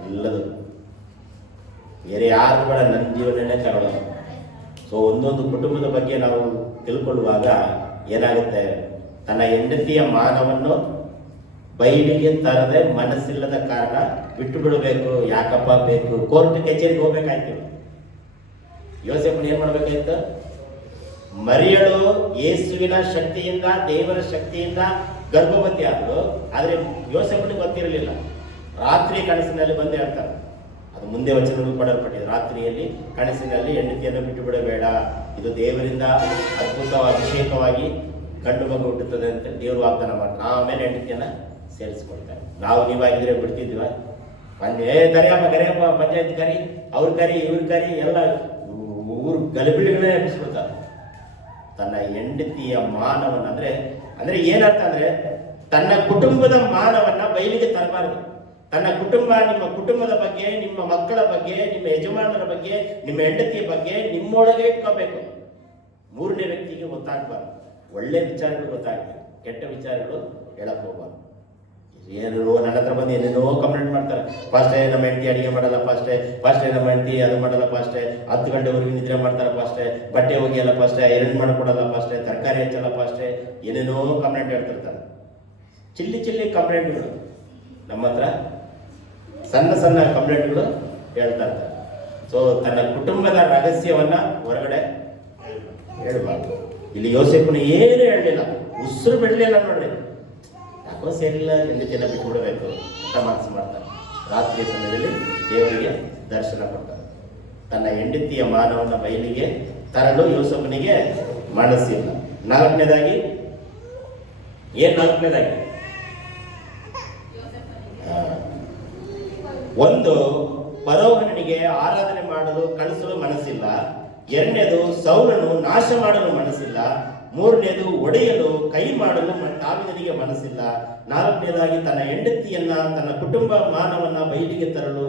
ಎಲ್ಲದು. ಬೇರೆ ಯಾರು ಕೂಡ ನನ್ನ ಜೀವನನೇ ತಗೊಳ್ಳೋದು. ಸೊ ಒಂದೊಂದು ಕುಟುಂಬದ ಬಗ್ಗೆ ನಾವು ತಿಳ್ಕೊಳ್ಳುವಾಗ ಏನಾಗುತ್ತೆ? ತನ್ನ ಹೆಂಡತಿಯ ಮಾನವನ್ನು ಬಯಲಿಗೆ ತರದೆ ಮನಸ್ಸಿಲ್ಲದ ಕಾರಣ ಬಿಟ್ಟು ಬಿಡಬೇಕು. ಯಾಕಪ್ಪ ಬೇಕು? ಕೋರ್ಟ್ ಕಚೇರಿಗೆ ಹೋಗ್ಬೇಕಾಯ್ತು. ಯೋಸೇಫನು ಏನ್ ಮಾಡ್ಬೇಕಾಯ್ತು? ಮರಿಯಳು ಯೇಸುವಿನ ಶಕ್ತಿಯಿಂದ, ದೇವರ ಶಕ್ತಿಯಿಂದ ಗರ್ಭವತಿ ಆದಳು. ಆದ್ರೆ ಯೋಸೇಫನಿಗೆ ಗೊತ್ತಿರಲಿಲ್ಲ. ರಾತ್ರಿ ಕನಸಿನಲ್ಲಿ ಬಂದು ಹೇಳ್ತಾರೆ. ಅದು ಮುಂದೆ ವಚನಗಳು ಕೊಡಲ್ಪಟ್ಟಿದೆ. ರಾತ್ರಿಯಲ್ಲಿ ಕನಸಿನಲ್ಲಿ ಹೆಂಡತಿಯನ್ನು ಬಿಟ್ಟು ಬಿಡಬೇಡ, ಇದು ದೇವರಿಂದ ಅದ್ಭುತ ಅಭಿಷೇಕವಾಗಿ ಗಂಡು ಮಗು ಹುಟ್ಟುತ್ತದೆ ಅಂತ ದೇವರು ವಾಗ್ದಾನ ಮಾಡ್ತಾರೆ. ಆಮೇಲೆ ಹೆಂಡತಿಯನ್ನ ಸೇರಿಸ್ಕೊಳ್ತಾರೆ. ನಾವು ನೀವಾಗಿದ್ರೆ ಬಿಡ್ತಿದ್ವ? ಕರಿಯಪ್ಪ ಪಂಚಾಯತ್ ಕರಿ, ಅವ್ರ ಕರಿ, ಇವ್ರ ಕರಿ, ಎಲ್ಲ ಊರು ಗಲಿಬಿಲಿಗಳೇ ಎಬ್ಬಿಸ್ಬಿಡ್ತಾರೆ. ತನ್ನ ಹೆಂಡತಿಯ ಮಾನವನ್ನ ಅಂದ್ರೆ ಏನರ್ಥ ಅಂದ್ರೆ, ತನ್ನ ಕುಟುಂಬದ ಮಾನವನ್ನ ಬಯಲಿಗೆ ತರಬಾರದು. ತನ್ನ ಕುಟುಂಬ, ನಿಮ್ಮ ಕುಟುಂಬದ ಬಗ್ಗೆ, ನಿಮ್ಮ ಮಕ್ಕಳ ಬಗ್ಗೆ, ನಿಮ್ಮ ಯಜಮಾನರ ಬಗ್ಗೆ, ನಿಮ್ಮ ಹೆಂಡತಿಯ ಬಗ್ಗೆ ನಿಮ್ಮೊಳಗೆ ಇಟ್ಕೋಬೇಕು. ಮೂರನೇ ವ್ಯಕ್ತಿಗೆ ಗೊತ್ತಾಗ್ಬಾರ್ದು. ಒಳ್ಳೆ ವಿಚಾರಗಳು ಗೊತ್ತಾಗ್ತವೆ, ಕೆಟ್ಟ ವಿಚಾರಗಳು ಹೇಳಕ್ ಹೋಗ್ಬಾರ್ದು. ಏನೇನೋ ನನ್ನ ಹತ್ರ ಬಂದು ಏನೇನೋ ಕಂಪ್ಲೇಂಟ್ ಮಾಡ್ತಾರೆ. ಫಾಸ್ಟೇ ನಮ್ಮ ಹೆಂಡತಿ ಅಡಿಗೆ ಮಾಡಲ್ಲ, ಫಾಸ್ಟೇ ನಮ್ಮ ಹೆಂಡತಿ ಅದು ಮಾಡಲ್ಲ, ಫಾಸ್ಟೇ 10 ಗಂಟೆವರೆಗೂ ನಿದ್ರೆ ಮಾಡ್ತಾರೆ, ಫಾಸ್ಟೇ ಬಟ್ಟೆ ಒಗೆಯಲ್ಲ, ಫಾಸ್ಟೇ ಐರನ್ ಮಾಡಿಕೊಡಲ್ಲ, ಫಾಸ್ಟೇ ತರಕಾರಿ ಹೆಚ್ಚಲ್ಲ, ಫಾಸ್ಟೇ ಏನೇನೋ ಕಂಪ್ಲೇಂಟ್ ಹೇಳ್ತಿರ್ತಾರೆ. ಚಿಲ್ಲಿ ಕಂಪ್ಲೇಂಟ್ಗಳು ನಮ್ಮ ಹತ್ರ, ಸಣ್ಣ ಕಂಪ್ಲೇಂಟ್ಗಳು ಹೇಳ್ತಾ ಇರ್ತಾರೆ. ಸೊ ತನ್ನ ಕುಟುಂಬದ ರಹಸ್ಯವನ್ನ ಹೊರಗಡೆ ಹೇಳ್ಬಾರ್ದು. ಇಲ್ಲಿ ಯೋಸೇಫನು ಏನು ಹೇಳಲಿಲ್ಲ, ಉಸಿರು ಬಿಡಲಿಲ್ಲ. ನೋಡ್ರಿ, ಯಾಕೋ ಸೇರಿಲ್ಲ, ಹೆಂಡತಿಯನ್ನ ಬಿಟ್ಟು ಬಿಡಬೇಕು ಅಂತ ಮನಸ್ಸು ಮಾಡ್ತಾರೆ. ರಾತ್ರಿ ಸಮಯದಲ್ಲಿ ದೇವರಿಗೆ ದರ್ಶನ ಕೊಡ್ತಾರೆ. ತನ್ನ ಹೆಂಡತಿಯ ಮಾನವನ್ನ ಬಯಲಿಗೆ ತರಲು ಯೋಸೇಫನಿಗೆ ಮನಸ್ಸಿಲ್ಲ. ನಾಲ್ಕನೇದಾಗಿ ಒಂದು, ಫರೋಹನಿಗೆ ಆರಾಧನೆ ಮಾಡಲು ಕಳಿಸಲು ಮನಸ್ಸಿಲ್ಲ. ಎರಡನೇದು, ಸೌಲನು ನಾಶ ಮಾಡಲು ಮನಸ್ಸಿಲ್ಲ. ಮೂರನೇದು, ಒಡೆಯಲು ಕೈ ಮಾಡಲು ದಾವೀದನಿಗೆ ಮನಸ್ಸಿಲ್ಲ. ನಾಲ್ಕನೇದಾಗಿ, ತನ್ನ ಹೆಂಡತಿಯನ್ನ, ತನ್ನ ಕುಟುಂಬ ಮಾನವನ್ನ ಬಯಲಿಗೆ ತರಲು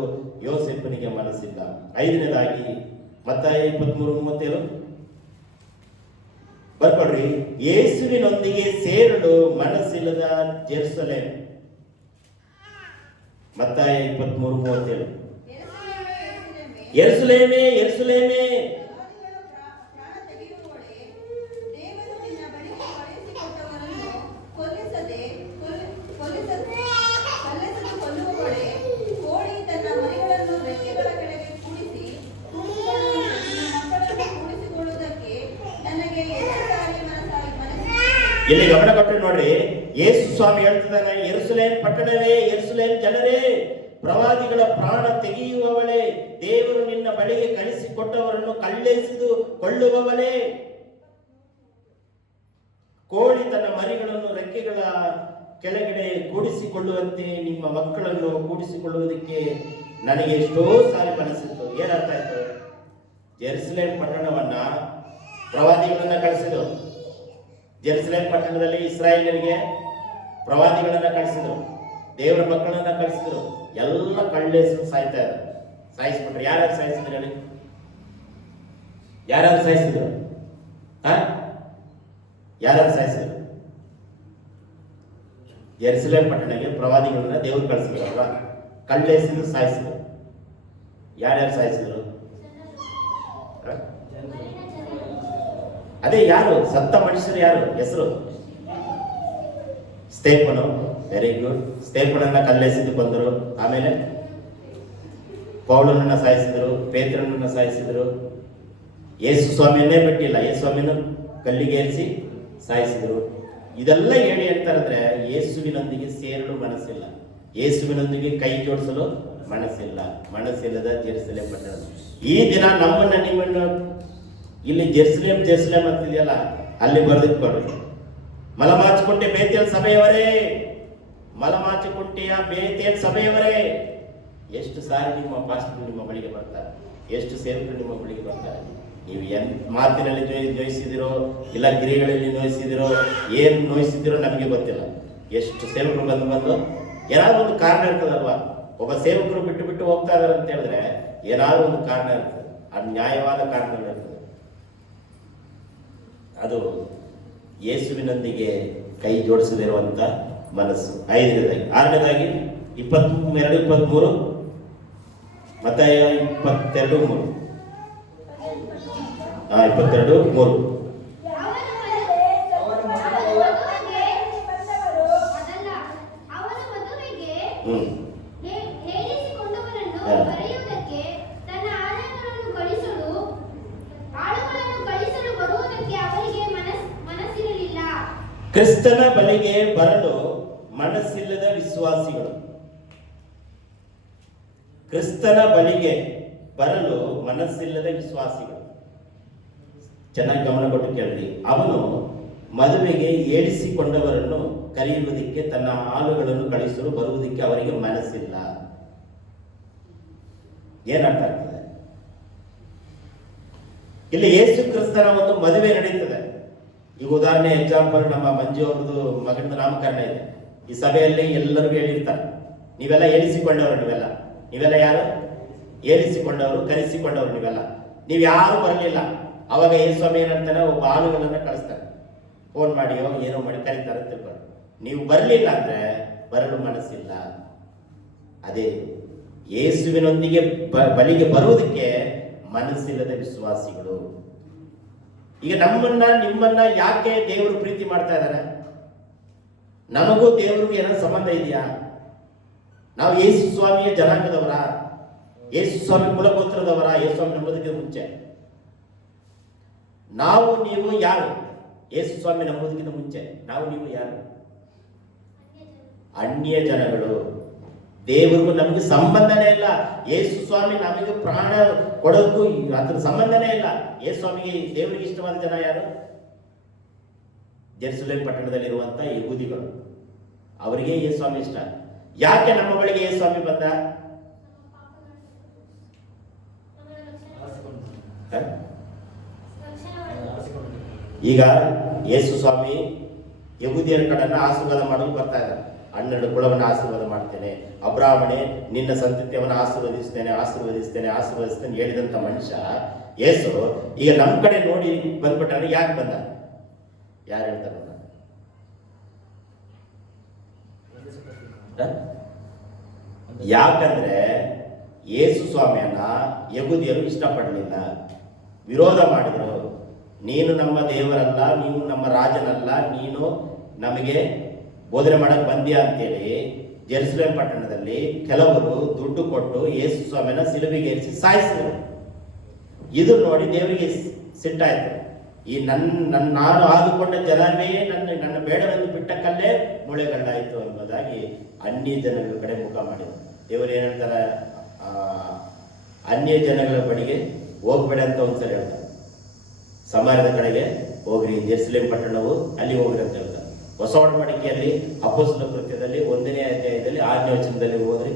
ಯೋಸೇಫನಿಗೆ ಮನಸ್ಸಿಲ್ಲ. ಐದನೇದಾಗಿ, ಮತ್ತಾಯ 23:37 ಬರ್ಕೊಡ್ರಿ. ಯೇಸುವಿನೊಂದಿಗೆ ಸೇರಲು ಮನಸ್ಸಿಲ್ಲದ ಜೆರುಸಲೇಮ್. ಮತ್ತಾಯ 23:37. ಯೆರೂಸಲೇಮೇ ಯೆರೂಸಲೇಮೇ, ಇಲ್ಲಿ ಗಮನ ಕೊಟ್ಟು ನೋಡ್ರಿ. ಯೇಸು ಸ್ವಾಮಿ ಹೇಳ್ತಿದ್ದಾನೆ, ಯೆರೂಸಲೇಮ್ ಪಟ್ಟಣವೇ, ಯೆರೂಸಲೇಮ್ ಜನರೇ, ಪ್ರವಾದಿಗಳ ಪ್ರಾಣ ತೆಗೆಯುವವಳೇ, ದೇವರು ನಿನ್ನ ಬಳಿಗೆ ಕಳಿಸಿಕೊಟ್ಟವರನ್ನು ಕಲ್ಲೆಸೆದು ಕೊಳ್ಳುವವಳೇ, ಕೋಳಿ ತನ್ನ ಮರಿಗಳನ್ನು ರೆಕ್ಕೆಗಳ ಕೆಳಗಡೆ ಕೂಡಿಸಿಕೊಳ್ಳುವಂತೆ ನಿಮ್ಮ ಮಕ್ಕಳನ್ನು ಕೂಡಿಸಿಕೊಳ್ಳುವುದಕ್ಕೆ ನನಗೆ ಎಷ್ಟೋ ಸಾರಿ ಮನಸ್ಸಿತ್ತು. ಏನರ್ಥ ಆಯ್ತು? ಜೆರುಸಲೇಮ್ ಪಟ್ಟಣವನ್ನ ಪ್ರವಾದಿಗಳನ್ನ ಕಳಿಸಿದ್ರು. ಜೆರುಸಲೇಮ್ ಪಟ್ಟಣದಲ್ಲಿ ಇಸ್ರಾಯೇಲರಿಗೆ ಪ್ರವಾದಿಗಳನ್ನ ಕಳಿಸಿದ್ರು, ದೇವರ ಮಕ್ಕಳನ್ನ ಕಳಿಸಿದ್ರು. ಎಲ್ಲ ಕಳ್ಳೆಸರು ಸಾಯ್ತಾ ಇದ್ದಾರೆ. ಸಾಯಿಸ್ಬಿಟ್ರು. ಯಾರ್ಯಾರು ಸಾಯಿಸಿದ್ರು ಹೇಳಿ? ಯಾರ್ಯಾರು ಸಾಯಿಸಿದ್ರು? ಯಾರ್ಯಾರು ಸಾಯಿಸಿದ್ರು? ಜೆರುಸಲೇಮ್ ಪಟ್ಟಣಕ್ಕೆ ಪ್ರವಾದಿಗಳನ್ನ ದೇವರು ಕಳಿಸಿದ್ರು ಅಲ್ವಾ? ಕಳ್ಳೆಸರು ಸಾಯಿಸಿದ್ರು. ಯಾರ್ಯಾರು ಸಾಯಿಸಿದ್ರು? ಅದೇ ಯಾರು ಸತ್ತ ಮನುಷ್ಯರು? ಯಾರು ಹೆಸರು? ಸ್ತೇಫನು. Very good. ಸ್ತೇಫನನ್ನ ಕಲ್ಲೆಸೆದು ಕೊಂದರು. ಆಮೇಲೆ ಪೌಲನನ್ನ ಸಾಯಿಸಿದ್ರು, ಪೇತ್ರನನ್ನ ಸಾಯಿಸಿದ್ರು. ಯೇಸು ಸ್ವಾಮಿಯನ್ನೇ ಬಿಟ್ಟಿಲ್ಲ, ಯೇಸು ಸ್ವಾಮಿಯನ್ನು ಕಲ್ಲಿಗೆ ಏರಿಸಿ ಸಾಯಿಸಿದ್ರು. ಇದೆಲ್ಲ ಹೇಳಿ ಹೇಳ್ತಾರಂದ್ರೆ ಯೇಸುವಿನೊಂದಿಗೆ ಸೇರಲು ಮನಸ್ಸಿಲ್ಲ, ಯೇಸುವಿನೊಂದಿಗೆ ಕೈ ಜೋಡಿಸಲು ಮನಸ್ಸಿಲ್ಲ. ಮನಸ್ಸಿಲ್ಲದ ಜೆರುಸಲೇಮ್ ಪಟ್ಟಣ. ಈ ದಿನ ನಮ್ಮನ್ನ ನಿಮ್ಮನ್ನು ಇಲ್ಲಿ ಜೆರುಸಲೇಮ್ ಅಂತಿದೆಯಲ್ಲ, ಅಲ್ಲಿ ಬರೆದಿಟ್ಕೊಳ್ಳಿ. ಮಲಮಾಚಿಕುಂಟೆ ಬೇತೇಲ್ ಸಭೆಯವರೇ, ಮಲಮಾಚಿಕುಂಟೆಯ ಬೇತೇಲ್ ಸಭೆಯವರೇ, ಎಷ್ಟು ಸಾರಿ ನಿಮ್ಮ ಪಾಸ್ಟರ್ ನಿಮ್ಮ ಬಳಿಗೆ ಬರ್ತಾರೆ, ಎಷ್ಟು ಸೇವಕರು ನಿಮ್ಮ ಬಳಿಗೆ ಬರ್ತಾರೆ. ನೀವು ಮಾತಿನಲ್ಲಿ ನೋಯಿಸಿದಿರೋ, ಇಲ್ಲ ಗಿರಿಗಳಲ್ಲಿ ನೋಯಿಸಿದಿರೋ, ಏನು ನೋಯಿಸಿದಿರೋ ನಮಗೆ ಗೊತ್ತಿಲ್ಲ. ಎಷ್ಟು ಸೇವಕರು ಬಂದು ಏನಾದ್ರು ಒಂದು ಕಾರಣ ಇರ್ತದಲ್ವಾ? ಒಬ್ಬ ಸೇವಕರು ಬಿಟ್ಟು ಹೋಗ್ತಾ ಇದಾರೆ ಅಂತ ಹೇಳಿದ್ರೆ ಏನಾದ್ರು ಒಂದು ಕಾರಣ ಇರ್ತದೆ. ಅದು ನ್ಯಾಯವಾದ ಕಾರಣಗಳಿರ್ತದೆ. ಅದು ಯೇಸುವಿನೊಂದಿಗೆ ಕೈ ಜೋಡಿಸದಿರುವಂತ ಮನಸ್ಸು. 5ನೇದಾಗಿ. 6ನೇದಾಗಿ 22:23, ಮತ್ತಾಯ 22:3. 22:3. ಕ್ರಿಸ್ತನ ಬಳಿಗೆ ಬರಲು ಮನಸ್ಸಿಲ್ಲದ ವಿಶ್ವಾಸಿಗಳು. ಕ್ರಿಸ್ತನ ಬಳಿಗೆ ಬರಲು ಮನಸ್ಸಿಲ್ಲದ ವಿಶ್ವಾಸಿಗಳು. ಚೆನ್ನಾಗಿ ಗಮನ ಕೊಟ್ಟು ಕೇಳಿ. ಅವನು ಮದುವೆಗೆ ಏಳಿಸಿಕೊಂಡವರನ್ನು ಕರೆಯುವುದಕ್ಕೆ, ತನ್ನ ಆಳುಗಳನ್ನು ಕಳಿಸಲು ಬರುವುದಕ್ಕೆ ಅವರಿಗೆ ಮನಸ್ಸಿಲ್ಲ. ಏನರ್ಥ ಆಗ್ತದೆ ಇಲ್ಲಿ? ಯೇಸು ಕ್ರಿಸ್ತನ ಒಂದು ಮದುವೆ ನಡೀತದೆ. ಈಗ ಉದಾಹರಣೆ ಎಕ್ಸಾಂಪಲ್, ನಮ್ಮ ಮಂಜು ಅವ್ರದ್ದು ಮಗನ ನಾಮಕರಣ ಇದೆ. ಈ ಸಭೆಯಲ್ಲಿ ಎಲ್ಲರಿಗೂ ಹೇಳಿರ್ತಾರೆ, ನೀವೆಲ್ಲ ಏಳಿಸಿಕೊಂಡವರು, ನೀವೆಲ್ಲ ಯಾರು? ಏಳಿಸಿಕೊಂಡವರು, ಕರೆಸಿಕೊಂಡವರು ನೀವೆಲ್ಲ. ನೀವು ಯಾರು ಬರಲಿಲ್ಲ. ಅವಾಗ ಯೇಸು ಸ್ವಾಮಿ ಏನಂತಾನೆ, ಒಬ್ಬ ಆಳುಗಳನ್ನ ಕಳಿಸ್ತಾರೆ, ಫೋನ್ ಮಾಡಿಯೋ ಏನೋ ಮಾಡಿ ಕರೀತಾರೆ ಅಂತ ತಿಳ್ಕೊಂಡು. ನೀವು ಬರಲಿಲ್ಲ ಅಂದ್ರೆ ಬರಲು ಮನಸ್ಸಿಲ್ಲ. ಅದೇ ಯೇಸುವಿನೊಂದಿಗೆ ಬಳಿಗೆ ಬರುವುದಕ್ಕೆ ಮನಸ್ಸಿಲ್ಲದ ವಿಶ್ವಾಸಿಗಳು. ಈಗ ನಿಮ್ಮನ್ನ ಯಾಕೆ ದೇವರು ಪ್ರೀತಿ ಮಾಡ್ತಾ ಇದ್ದಾರೆ? ನಮಗೂ ದೇವರಿಗೂ ಏನೋ ಸಂಬಂಧ ಇದೆಯಾ? ನಾವು ಯೇಸು ಸ್ವಾಮಿಯ ಜನಾಂಗದವರ, ಯೇಸು ಸ್ವಾಮಿ ಕುಲಗೋತ್ರದವರ? ಯೇಸು ಸ್ವಾಮಿ ನಂಬೋದಕ್ಕಿಂತ ಮುಂಚೆ ನಾವು ನೀವು ಯಾರು? ಯೇಸು ಸ್ವಾಮಿ ನಂಬೋದಕ್ಕಿಂತ ಮುಂಚೆ ನಾವು ನೀವು ಯಾರು? ಅನ್ಯ ಜನಗಳು. ದೇವರಿಗೂ ನಮಗೆ ಸಂಬಂಧನೇ ಇಲ್ಲ. ಯೇಸು ಸ್ವಾಮಿ ನಮಗೆ ಪ್ರಾಣ ಕೊಡೋದಕ್ಕೂ ಅದ್ರ ಸಂಬಂಧನೇ ಇಲ್ಲ. ಯೇಸು ಸ್ವಾಮಿಗೆ, ದೇವರಿಗೆ ಇಷ್ಟವಾದ ಜನ ಯಾರು? ಜೆರುಸಲೇಮ್ ಪಟ್ಟಣದಲ್ಲಿರುವಂತ ಯಹೂದಿಗಳು. ಅವರಿಗೆ ಯೇಸು ಸ್ವಾಮಿ ಇಷ್ಟ. ಯಾಕೆ ನಮ್ಮ ಬಳಿಗೆ ಯೇಸು ಸ್ವಾಮಿ ಬಂದ? ಈಗ ಯೇಸು ಸ್ವಾಮಿ ಯಹೂದಿಯರ ಕಡೆನ ಆಶೀರ್ವಾದ ಮಾಡಲು ಬರ್ತಾ ಇದ್ದಾರೆ. 12 ಕುಲವನ್ನು ಆಶೀರ್ವಾದ ಮಾಡ್ತೇನೆ, ಅಬ್ರಾಹ್ಮಣೆ ನಿನ್ನ ಸಂತತಿಯನ್ನು ಆಶೀರ್ವದಿಸ್ತೇನೆ ಹೇಳಿದಂತ ಮನುಷ್ಯ ಯೇಸು ಈಗ ನಮ್ಮ ಕಡೆ ನೋಡಿ ಬಂದ್ಬಿಟ್ಟಾರೆ. ಯಾಕೆ ಬಂದ? ಯಾರು ಹೇಳ್ತಾರೆ? ಯಾಕಂದ್ರೆ ಯೇಸು ಸ್ವಾಮಿಯನ್ನ ಯಹೂದ್ಯರು ಇಷ್ಟಪಡಲಿಲ್ಲ, ವಿರೋಧ ಮಾಡಿದರು. ನೀನು ನಮ್ಮ ದೇವರಲ್ಲ, ನೀನು ನಮ್ಮ ರಾಜನಲ್ಲ, ನೀನು ನಮಗೆ ಬೋಧನೆ ಮಾಡಕ್ ಬಂದ್ಯಾ ಅಂತೇಳಿ ಜೆರುಸಲೇಮ್ ಪಟ್ಟಣದಲ್ಲಿ ಕೆಲವರು ದುಡ್ಡು ಕೊಟ್ಟು ಯೇಸು ಸ್ವಾಮಿಯನ್ನ ಸಿಲುಬೆಗೆ ಏರಿಸಿ ಸಾಯಿಸಿದರು. ಇದು ನೋಡಿ ದೇವರಿಗೆ ಸಿಟ್ಟಾಯ್ತು. ಈ ನಾನು ಆದುಕೊಂಡ ಜನವೇ ನನ್ನ ಬೇಡವೆಂದು ಬಿಟ್ಟ ಕಲ್ಲೇ ಮುಳೆಗಲ್ಲಾಯಿತು ಎಂಬುದಾಗಿ ಅನ್ಯ ಜನಗಳ ಕಡೆ ಮುಖ ಮಾಡಿದರು. ದೇವರು ಏನಂತಾರೆ, ಅನ್ಯ ಜನಗಳ ಬಳಿಗೆ ಹೋಗ್ಬೇಡ ಅಂತ ಒಂದ್ಸಲ ಹೇಳ್ತಾರೆ. ಸಮಾರ್ಯದ ಕಡೆಗೆ ಹೋಗ್ರಿ, ಜೆರುಸಲೇಮ್ ಪಟ್ಟಣವು ಅಲ್ಲಿ ಹೋಗ್ರಿ ಅಂತ ಹೇಳ್ತಾರೆ. ಹೊಸ ಒಡಂಬಡಿಕೆಯಲ್ಲಿ ಅಪೊಸ್ತಲ ಕೃತ್ಯದಲ್ಲಿ 1ನೇ ಅಧ್ಯಾಯದಲ್ಲಿ 6ನೇ ವಚನದಲ್ಲಿ ಹೋದ್ರಿ.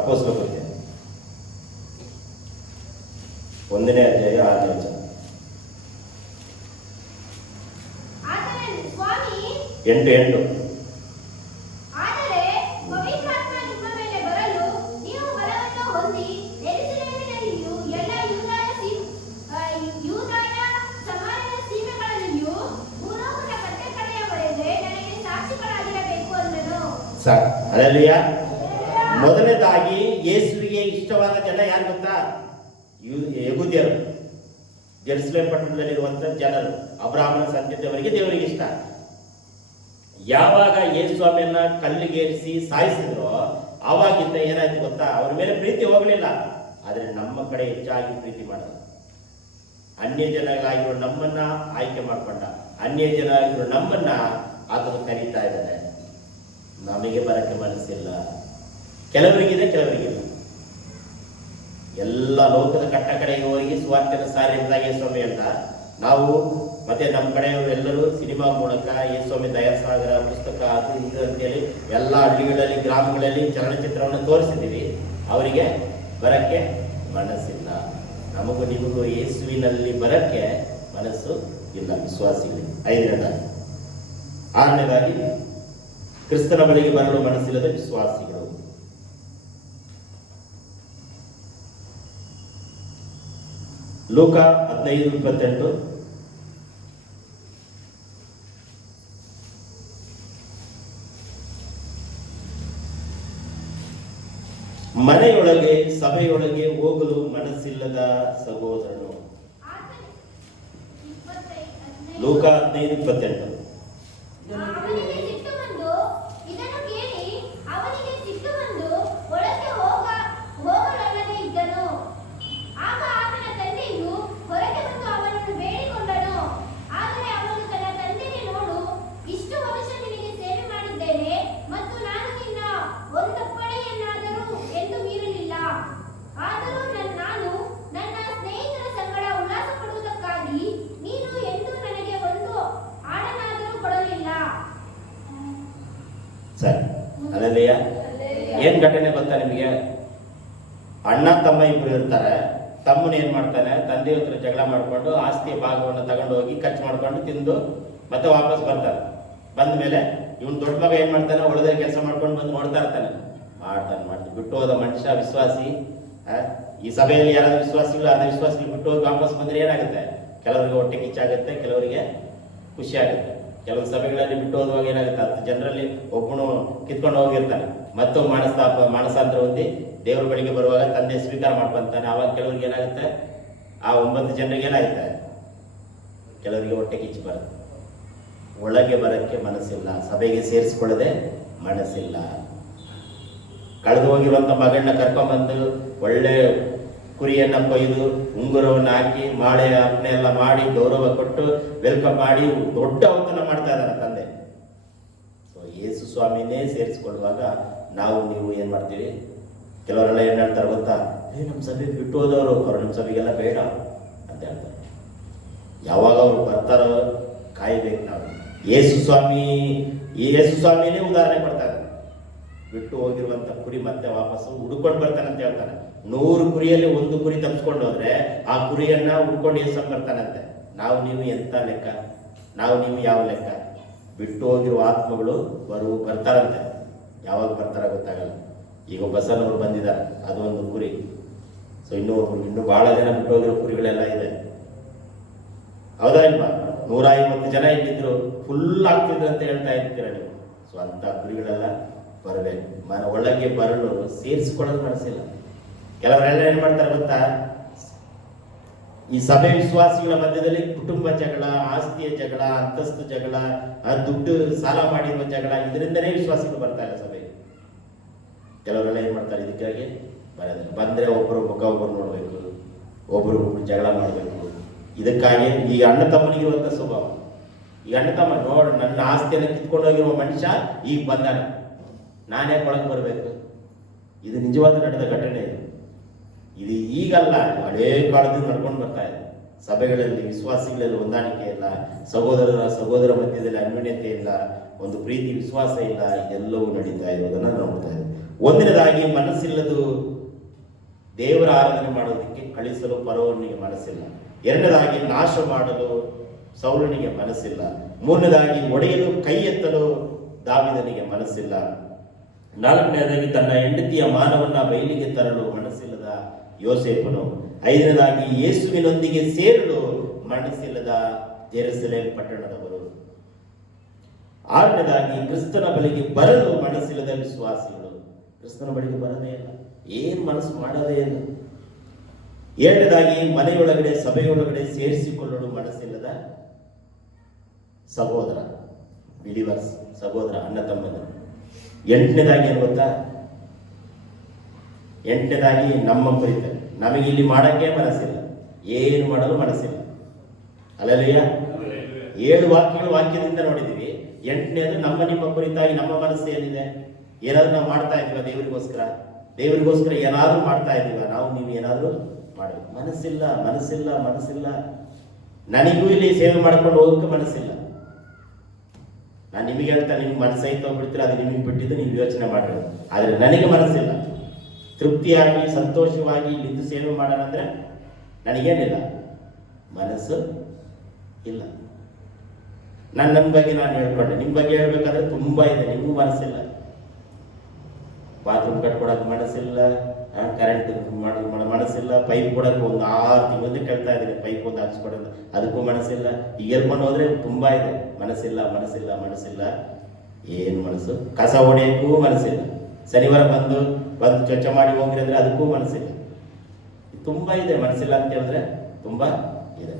ಅಪೊಸ್ತಲ ಕೃತ್ಯ 1ನೇ ಅಧ್ಯಾಯ 6ನೇ ವಚನ. 8 ಸಾಕು. ಅಲ್ಲಲ್ಲಿಯ ಮೊದಲನೇದಾಗಿ ಯೇಸುವಿಗೆ ಇಷ್ಟವಾದ ಜನ ಯಾರು ಗೊತ್ತಾ? ಯಹೂದ್ಯರು, ಜೆರುಸಲೇಮ್ ಪಟ್ಟಣದಲ್ಲಿರುವಂತಹ ಜನರು, ಅಬ್ರಾಹ್ಮಣ ಸಂತತಿಯವರಿಗೆ ದೇವರಿಗೆ ಇಷ್ಟ. ಯಾವಾಗ ಯೇಸು ಸ್ವಾಮಿಯನ್ನ ಕಲ್ಲಿಗೇರಿಸಿ ಸಾಯಿಸಿದ್ರು ಆವಾಗಿಂದ ಏನಾಯ್ತು ಗೊತ್ತಾ? ಅವ್ರ ಮೇಲೆ ಪ್ರೀತಿ ಹೋಗಲಿಲ್ಲ, ಆದ್ರೆ ನಮ್ಮ ಕಡೆ ಹೆಚ್ಚಾಗಿ ಪ್ರೀತಿ ಮಾಡೋದು. ಅನ್ಯ ಜನಗಳಾಗಿರೋ ನಮ್ಮನ್ನ ಆಯ್ಕೆ ಮಾಡ್ಕೊಂಡ, ಅನ್ಯ ಜನರಾಗಿರೋ ನಮ್ಮನ್ನ ಆತನು ಕರೀತಾ ಇದ್ದಾರೆ. ನಮಗೆ ಬರಕ್ಕೆ ಮನಸ್ಸಿಲ್ಲ. ಕೆಲವರಿಗಿದೆ, ಕೆಲವರಿಗಿಲ್ಲ. ಎಲ್ಲ ಲೋಕದ ಕಟ್ಟ ಕಡೆಗೆ ಹೋಗಿ ಸುವಾರ್ತೆಯನ್ನು ಸಾರಿದಾಗ ಯೇಸ್ವಾಮಿ ಅಂತ ನಾವು ಮತ್ತೆ ನಮ್ಮ ಕಡೆಯವರೆಲ್ಲರೂ ಸಿನಿಮಾ ಮೂಲಕ ಯೇಸ್ವಾಮಿ ದಯಾಸಾಗರ ಪುಸ್ತಕ ಅದು ಇದು ಅಂತೇಳಿ ಎಲ್ಲ ಹಳ್ಳಿಗಳಲ್ಲಿ ಗ್ರಾಮಗಳಲ್ಲಿ ಚಲನಚಿತ್ರವನ್ನು ತೋರಿಸಿದ್ದೀವಿ. ಅವರಿಗೆ ಬರಕ್ಕೆ ಮನಸ್ಸಿಲ್ಲ. ನಮಗೂ ನಿಮಗೂ ಯೇಸುವಿನಲ್ಲಿ ಬರಕ್ಕೆ ಮನಸ್ಸು ಇಲ್ಲ, ವಿಶ್ವಾಸಿಗಳಿಗೆ. 5ನೇದಾಗಿ. 6ನೇದಾಗಿ ಕ್ರಿಸ್ತನ ಬಳಿಗೆ ಬರಲು ಮನಸ್ಸಿಲ್ಲದ ವಿಶ್ವಾಸಿಗಳು. ಲೂಕ 15:28. ಮನೆಯೊಳಗೆ ಸಭೆಯೊಳಗೆ ಹೋಗಲು ಮನಸ್ಸಿಲ್ಲದ ಸಹೋದರನು. ಲೂಕ 15:28. ಸರಿ, ಅಲ್ಲಲ್ಲಿಯ ಏನ್ ಘಟನೆ ಗೊತ್ತಾ ನಿಮಗೆ? ಅಣ್ಣ ತಮ್ಮ ಇಬ್ರು ಇರ್ತಾರೆ. ತಮ್ಮನ ಏನ್ ಮಾಡ್ತಾನೆ, ತಂದೆ ಹತ್ರ ಜಗಳ ಮಾಡ್ಕೊಂಡು ಆಸ್ತಿಯ ಭಾಗವನ್ನು ತಗೊಂಡು ಹೋಗಿ ಖರ್ಚು ಮಾಡ್ಕೊಂಡು ತಿಂದು ಮತ್ತೆ ವಾಪಸ್ ಬರ್ತಾರೆ. ಬಂದ ಮೇಲೆ ಇವನ್ ದೊಡ್ಡ ಮಗ ಏನ್ ಮಾಡ್ತಾನೆ, ಉಳಿದ ಕೆಲಸ ಮಾಡ್ಕೊಂಡು ಬಂದು ನೋಡ್ತಾ ಇರ್ತಾನೆ. ಮಾಡ್ತಾನೆ ಬಿಟ್ಟು ಹೋದ ಮನುಷ್ಯ ವಿಶ್ವಾಸಿ. ಈ ಸಭೆಯಲ್ಲಿ ಯಾರಾದ್ರೂ ವಿಶ್ವಾಸಿಗಳು, ಅರ್ಧ ವಿಶ್ವಾಸಿಗಳು ಬಿಟ್ಟು ಹೋಗಿ ವಾಪಸ್ ಬಂದ್ರೆ ಏನಾಗುತ್ತೆ? ಕೆಲವರಿಗೆ ಹೊಟ್ಟೆ ಕಿಚ್ಚಾಗುತ್ತೆ, ಕೆಲವರಿಗೆ ಖುಷಿ ಆಗುತ್ತೆ. ಕೆಲವು ಸಭೆಗಳಲ್ಲಿ ಬಿಟ್ಟು ಹೋಗುವಾಗ ಏನಾಗುತ್ತೆ, 10 ಜನರಲ್ಲಿ ಒಬ್ಬನು ಕಿತ್ಕೊಂಡು ಹೋಗಿರ್ತಾನೆ. ಮತ್ತೊಬ್ಬ ಮಾನಸಾಂತರ ಹೊಂದಿ ದೇವ್ರ ಬಳಿಗೆ ಬರುವಾಗ ತಂದೆ ಸ್ವೀಕಾರ ಮಾಡ್ಕೊಂತಾನೆ. ಆವಾಗ ಕೆಲವ್ರಿಗೆ ಏನಾಗುತ್ತೆ, ಆ 9 ಜನರಿಗೆ ಏನಾಗುತ್ತೆ, ಕೆಲವರಿಗೆ ಹೊಟ್ಟೆ ಕಿಚ್ಚು ಬರುತ್ತೆ. ಒಳಗೆ ಬರಕ್ಕೆ ಮನಸ್ಸಿಲ್ಲ, ಸಭೆಗೆ ಸೇರಿಸ್ಕೊಳ್ಳದೆ ಮನಸ್ಸಿಲ್ಲ. ಕಳೆದು ಹೋಗಿರುವಂತ ಮಗಳನ್ನ ಕರ್ಕೊಂಡ್ಬಂದು ಒಳ್ಳೆ ಕುರಿಯನ್ನ ಕೊಯ್ದು ಉಂಗುರವನ್ನು ಹಾಕಿ ಮಾಳೆ ಅರ್ಪಣೆ ಎಲ್ಲ ಮಾಡಿ ಗೌರವ ಕೊಟ್ಟು ವೆಲ್ಕಮ್ ಮಾಡಿ ದೊಡ್ಡ ಔತಣ ಮಾಡ್ತಾ ಇದ್ದಾನೆ ತಂದೆ. ಸೊ ಯೇಸು ಸ್ವಾಮಿನೇ ಸೇರಿಸ್ಕೊಳ್ಳುವಾಗ ನಾವು ನೀವು ಏನ್ ಮಾಡ್ತೀವಿ? ಕೆಲವರೆಲ್ಲ ಏನ್ ಹೇಳ್ತಾರೆ ಗೊತ್ತಾ, ನಮ್ಮ ಸಭೆಗೆ ಬಿಟ್ಟು ಹೋದವರು, ಅವ್ರು ನಮ್ಮ ಸಭೆಗೆಲ್ಲ ಬೇಡ ಅಂತ ಹೇಳ್ತಾರೆ. ಯಾವಾಗ ಅವ್ರು ಬರ್ತಾರೋ ಕಾಯ್ಬೇಕು ನಾವು. ಯೇಸು ಸ್ವಾಮಿನೇ ಉದಾಹರಣೆ ಕೊಡ್ತಾರೆ. ಬಿಟ್ಟು ಹೋಗಿರುವಂತ ಕುರಿ ಮತ್ತೆ ವಾಪಸ್ಸು ಹುಡ್ಕೊಂಡು ಬರ್ತಾನಂತ ಹೇಳ್ತಾನೆ. 100 ಕುರಿಯಲ್ಲಿ 1 ಕುರಿ ತಪ್ಪಿಸ್ಕೊಂಡು ಹೋದ್ರೆ ಆ ಕುರಿಯನ್ನ ಹುಡ್ಕೊಂಡು ಯೇಸು ಬರ್ತಾನಂತೆ. ನಾವು ನೀವು ಎಂತ ಲೆಕ್ಕ? ನಾವು ನೀವು ಯಾವ ಲೆಕ್ಕ? ಬಿಟ್ಟು ಹೋಗಿರುವ ಆತ್ಮಗಳು ಬರ್ತಾರಂತೆ. ಯಾವಾಗ ಬರ್ತಾರ ಗೊತ್ತಾಗಲ್ಲ. ಈಗ ಬಸನವರು ಬಂದಿದ್ದಾರೆ, ಅದು ಒಂದು ಕುರಿ. ಸೊ ಇನ್ನೂ ಬಹಳ ಜನ ಬಿಟ್ಟು ಹೋಗಿರೋ ಕುರಿಗಳೆಲ್ಲ ಇದೆ. ಹೌದಾ ಇಲ್ವಾ? 150 ಜನ ಇಲ್ಲಿದ್ರು, ಫುಲ್ ಆಗ್ತಿದ್ರು ಅಂತ ಹೇಳ್ತಾ ಇರ್ತೀರ ನೀವು. ಸೊ ಅಂತ ಕುರಿಗಳೆಲ್ಲ ಬರಬೇಕು. ಒಳಗೆ ಬರಲು ಸೇರಿಸಿಕೊಳ್ಳೋದು ಮನಸ್ಸಿಲ್ಲ. ಕೆಲವರೆಲ್ಲ ಏನ್ ಮಾಡ್ತಾರೆ ಗೊತ್ತಾ, ಈ ಸಭೆ ವಿಶ್ವಾಸಿಗಳ ಮಧ್ಯದಲ್ಲಿ ಕುಟುಂಬ ಜಗಳ, ಆಸ್ತಿಯ ಜಗಳ, ಅಂತಸ್ತು ಜಗಳ, ದುಡ್ಡು ಸಾಲ ಮಾಡಿರುವ ಜಗಳ, ಇದರಿಂದನೇ ವಿಶ್ವಾಸಿಗಳು ಬರ್ತಾರೆ ಸಭೆಗೆ. ಕೆಲವರೆಲ್ಲ ಏನ್ ಮಾಡ್ತಾರೆ, ಇದಕ್ಕಾಗಿ ಬರೋದಿಲ್ಲ. ಬಂದ್ರೆ ಒಬ್ಬರು ಮುಖ ಒಬ್ಬರು ನೋಡ್ಬೇಕು, ಒಬ್ಬರು ಜಗಳ ಮಾಡಬೇಕು. ಇದಕ್ಕಾಗಿ ಈ ಅಣ್ಣ ತಮ್ಮನಿಗಿರುವಂತ ಸ್ವಭಾವ. ಈ ಅಣ್ಣ ತಮ್ಮ ನೋಡು, ನನ್ನ ಆಸ್ತಿಯನ್ನು ಕಿತ್ಕೊಂಡು ಹೋಗಿರುವ ಮನುಷ್ಯ ಈಗ ಬಂದಾನ, ನಾನೇ ಒಳಗೆ ಬರಬೇಕು. ಇದು ನಿಜವಾದ ನಡೆದ ಘಟನೆ. ಇದು ಈಗಲ್ಲ, ಹಳೇ ಕಾಲದಿಂದ ನಡ್ಕೊಂಡು ಬರ್ತಾ ಇದೆ. ಸಭೆಗಳಲ್ಲಿ ವಿಶ್ವಾಸಿಗಳಲ್ಲಿ ಹೊಂದಾಣಿಕೆ ಇಲ್ಲ, ಸಹೋದರ ಮಧ್ಯದಲ್ಲಿ ಅನ್ಯೋನ್ಯತೆ ಇಲ್ಲ, ಒಂದು ಪ್ರೀತಿ ವಿಶ್ವಾಸ ಇಲ್ಲ. ಇದೆಲ್ಲವೂ ನಡೀತಾ ಇರೋದನ್ನ ನೋಡ್ತಾ ಇದೆ. ಒಂದನೇದಾಗಿ ಮನಸ್ಸಿಲ್ಲದು ದೇವರ ಆರಾಧನೆ ಮಾಡೋದಕ್ಕೆ ಕಳಿಸಲು ಫರೋಹನಿಗೆ ಮನಸ್ಸಿಲ್ಲ. ಎರಡನೇದಾಗಿ ನಾಶ ಮಾಡಲು ಸೌಲನಿಗೆ ಮನಸ್ಸಿಲ್ಲ. ಮೂರನೇದಾಗಿ ಒಡೆಯಲು ಕೈ ಎತ್ತಲು ದಾವೀದನಿಗೆ ಮನಸ್ಸಿಲ್ಲ. ನಾಲ್ಕನೇದಾಗಿ ತನ್ನ ಹೆಂಡತಿಯ ಮಾನವನ್ನ ಬಯಲಿಗೆ ತರಲು ಮನಸ್ಸಿಲ್ಲದ ಯೋಸೇಫನು. ಐದನೇದಾಗಿ ಯೇಸುವಿನೊಂದಿಗೆ ಸೇರಲು ಮನಸ್ಸಿಲ್ಲದ ಜೆರುಸಲೇಮ್ ಪಟ್ಟಣದವರು. ಆರನೇದಾಗಿ ಕ್ರಿಸ್ತನ ಬಳಿಗೆ ಬರಲು ಮನಸ್ಸಿಲ್ಲದ ವಿಶ್ವಾಸಿಗಳು. ಕ್ರಿಸ್ತನ ಬಳಿಗೆ ಬರದೇ ಇಲ್ಲ, ಏನ್ ಮನಸ್ಸು ಮಾಡೋದೇ ಇಲ್ಲ. ಏಳನೇದಾಗಿ ಮನೆಯೊಳಗಡೆ ಸಭೆಯೊಳಗಡೆ ಸೇರಿಸಿಕೊಳ್ಳಲು ಮನಸ್ಸಿಲ್ಲದ ಸಹೋದರ, ಬಿಲಿವರ್ಸ್, ಸಹೋದರ, ಅಣ್ಣ ತಮ್ಮನ. ಎಂಟನೇದಾಗಿ ಏನು ಗೊತ್ತಾ, ಎಂಟನೇದಾಗಿ ನಮ್ಮ ಕುರಿತ ನಮಗೆ ಇಲ್ಲಿ ಮಾಡಕ್ಕೆ ಮನಸ್ಸಿಲ್ಲ, ಏನು ಮಾಡಲು ಮನಸ್ಸಿಲ್ಲ. ಅಲ್ಲಲ್ಲಿಯ 7 ವಾಕ್ಯದಿಂದ ನೋಡಿದೀವಿ. ಎಂಟನೇದು ನಮ್ಮ ನಿಮ್ಮ ಕುರಿತಾಗಿ ನಮ್ಮ ಮನಸ್ಸು ಏನಿದೆ, ಏನಾದ್ರು ನಾವು ಮಾಡ್ತಾ ಇದೀವ ದೇವರಿಗೋಸ್ಕರ ಏನಾದ್ರೂ ಮಾಡ್ತಾ ಇದೀವ, ನಾವು ನೀವು ಏನಾದ್ರೂ ಮಾಡಬೇಕು. ಮನಸ್ಸಿಲ್ಲ. ನನಗೂ ಇಲ್ಲಿ ಸೇವೆ ಮಾಡ್ಕೊಂಡು ಹೋಗಕ್ಕೆ ಮನಸ್ಸಿಲ್ಲ. ನಾನು ನಿಮಗೆ ಹೇಳ್ತಾ, ನಿಮ್ಗೆ ಮನಸ್ಸೈತ ಬಿಡ್ತೀರ, ಅದು ನಿಮಗೆ ಬಿಟ್ಟಿದ್ದು, ನೀವು ಯೋಚನೆ ಮಾಡಿರೋದು. ಆದರೆ ನನಗೆ ಮನಸ್ಸಿಲ್ಲ. ತೃಪ್ತಿಯಾಗಿ ಸಂತೋಷವಾಗಿ ಇಲ್ಲಿದ್ದು ಸೇವೆ ಮಾಡೋಣ ಅಂದ್ರೆ ನನಗೇನಿಲ್ಲ, ಮನಸ್ಸು ಇಲ್ಲ. ನನ್ನ ಬಗ್ಗೆ ನಾನು ಹೇಳ್ಕೊಂಡೆ, ನಿಮ್ಮ ಬಗ್ಗೆ ಹೇಳ್ಬೇಕಾದ್ರೆ ತುಂಬಾ ಇದೆ. ನಿಮಗೂ ಮನಸ್ಸಿಲ್ಲ. ಬಾತ್ರೂಮ್ ಕಟ್ಕೊಡಕ್ಕೆ ಮನಸ್ಸಿಲ್ಲ, ಕರೆಂಟ್ ಮನಸ್ಸಿಲ್ಲ, ಪೈಪ್ ಕೊಡಕ್ಕೆ ಒಂದು 6 ತಿಂಗಳಿಂದ ಕೇಳ್ತಾ ಇದ್ದೀನಿ, ಪೈಪ್ ಒಂದು ಹಾಕ್ಸ್ಕೊಡೋದು, ಅದಕ್ಕೂ ಮನಸ್ಸಿಲ್ಲ. ಈಗ ಹೇಳ್ಕೊಂಡು ಹೋದ್ರೆ ತುಂಬಾ ಇದೆ. ಮನಸ್ಸಿಲ್ಲ. ಏನು ಮನಸ್ಸು? ಕಸ ಹೊಡೆಯಕ್ಕೂ ಮನಸ್ಸಿಲ್ಲ. ಶನಿವಾರ ಬಂದು ಸ್ವಚ್ಛ ಮಾಡಿ ಹೋಗ್ರಿ ಅಂದ್ರೆ ಅದಕ್ಕೂ ಮನಸ್ಸಿಲ್ಲ. ತುಂಬಾ ಇದೆ. ಮನಸ್ಸಿಲ್ಲ ಅಂತ ಹೇಳಿದ್ರೆ ತುಂಬಾ ಇದೆ.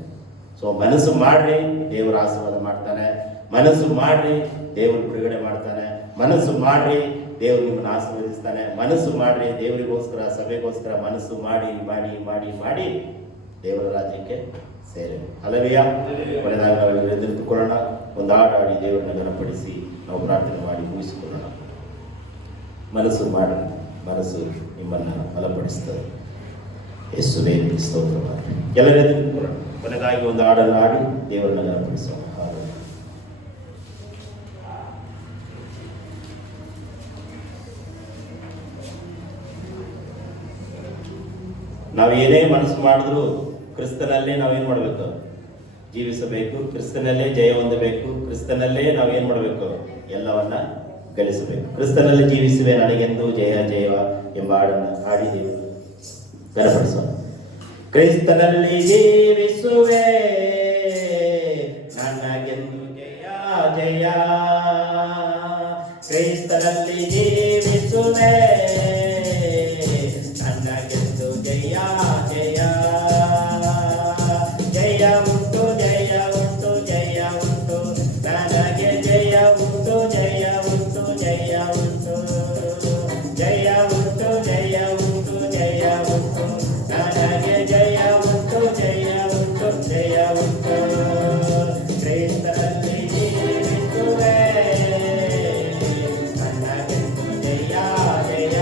ಸೊ ಮನಸ್ಸು ಮಾಡ್ರಿ, ದೇವರ ಆಶೀರ್ವಾದ ಮಾಡ್ತಾನೆ. ಮನಸ್ಸು ಮಾಡ್ರಿ, ದೇವರು ಬಿಡುಗಡೆ ಮಾಡ್ತಾನೆ. ಮನಸ್ಸು ಮಾಡ್ರಿ, ದೇವರು ನಿಮ್ಮನ್ನು ಆಶೀರ್ವದಿಸ್ತಾನೆ. ಮನಸ್ಸು ಮಾಡ್ರಿ, ದೇವರಿಗೋಸ್ಕರ, ಸಭೆಗೋಸ್ಕರ ಮನಸ್ಸು ಮಾಡಿ ಮಾಡಿ ಮಾಡಿ ಮಾಡಿ ದೇವರ ರಾಜ್ಯಕ್ಕೆ ಸೇರಿ. ಅಲ್ಲವೇ ಕೊನೆದಾಗ ನಾವು ಎದುರಿದುಕೊಳ್ಳೋಣ. ಒಂದು ಹಾಡಾಡಿ ದೇವರನ್ನ ಘನಪಡಿಸಿ ನಾವು ಪ್ರಾರ್ಥನೆ ಮಾಡಿ ಮುಗಿಸಿಕೊಳ್ಳೋಣ. ಮನಸ್ಸು ಮಾಡಿ, ಮನಸ್ಸು ನಿಮ್ಮನ್ನು ಬಲಪಡಿಸ್ತದೆ. ಯೇಸುವೇ ಸ್ತೋತ್ರ ಮಾಡಿ. ಎಲ್ಲರ ಎದುರಿದುಕೊಳ್ಳೋಣ. ಕೊನೆಗಾಗಿ ಒಂದು ಹಾಡನ್ನು ಹಾಡಿ ದೇವರನ್ನ ಘನಪಡಿಸೋಣ. ನಾವು ಏನೇ ಮನಸ್ಸು ಮಾಡಿದ್ರು ಕ್ರಿಸ್ತನಲ್ಲೇ ನಾವೇನ್ ಮಾಡಬೇಕು? ಜೀವಿಸಬೇಕು. ಕ್ರಿಸ್ತನಲ್ಲೇ ಜಯ ಹೊಂದಬೇಕು. ಕ್ರಿಸ್ತನಲ್ಲೇ ನಾವೇನ್ ಮಾಡಬೇಕು? ಎಲ್ಲವನ್ನ ಗಳಿಸಬೇಕು. ಕ್ರಿಸ್ತನಲ್ಲಿ ಜೀವಿಸುವೆ, ನನಗೆಂದು ಜಯ ಜಯ ಎಂಬ ಹಾಡನ್ನು ಹಾಡಿ ದೇವರು ಘನಪಡಿಸೋಣ. ಕ್ರಿಸ್ತನಲ್ಲಿ ಜೀವಿಸುವೆ, ನನಗೆಂದು ಜಯ ಜಯ. ಕ್ರಿಸ್ತನಲ್ಲಿ ಜೀವಿಸುವೆ, ನನಗೆಂದು ಜಯ ಜಯ. ಜಯ ಉಂಟು, ಜಯ ಉಂಟು, ಜಯ ಉಂಟು, ನನಗೆ ಜಯ ಉಂಟು, ಜಯ ಉಂಟು, ಜಯ ಉಂಟು. ಜಯ ಉಂಟು, ಜಯ ಉಂಟು, ಜಯ ಉಂಟು, ನನಗೆ ಜಯ ಉಂಟು, ಜಯ ಉಂಟು, ಜಯ ಉಂಟು. ಕ್ರಿಸ್ತನಲ್ಲಿ ಜೀವಿಸುವೆ, ನನಗೆಂದು ಜಯ ಜಯ.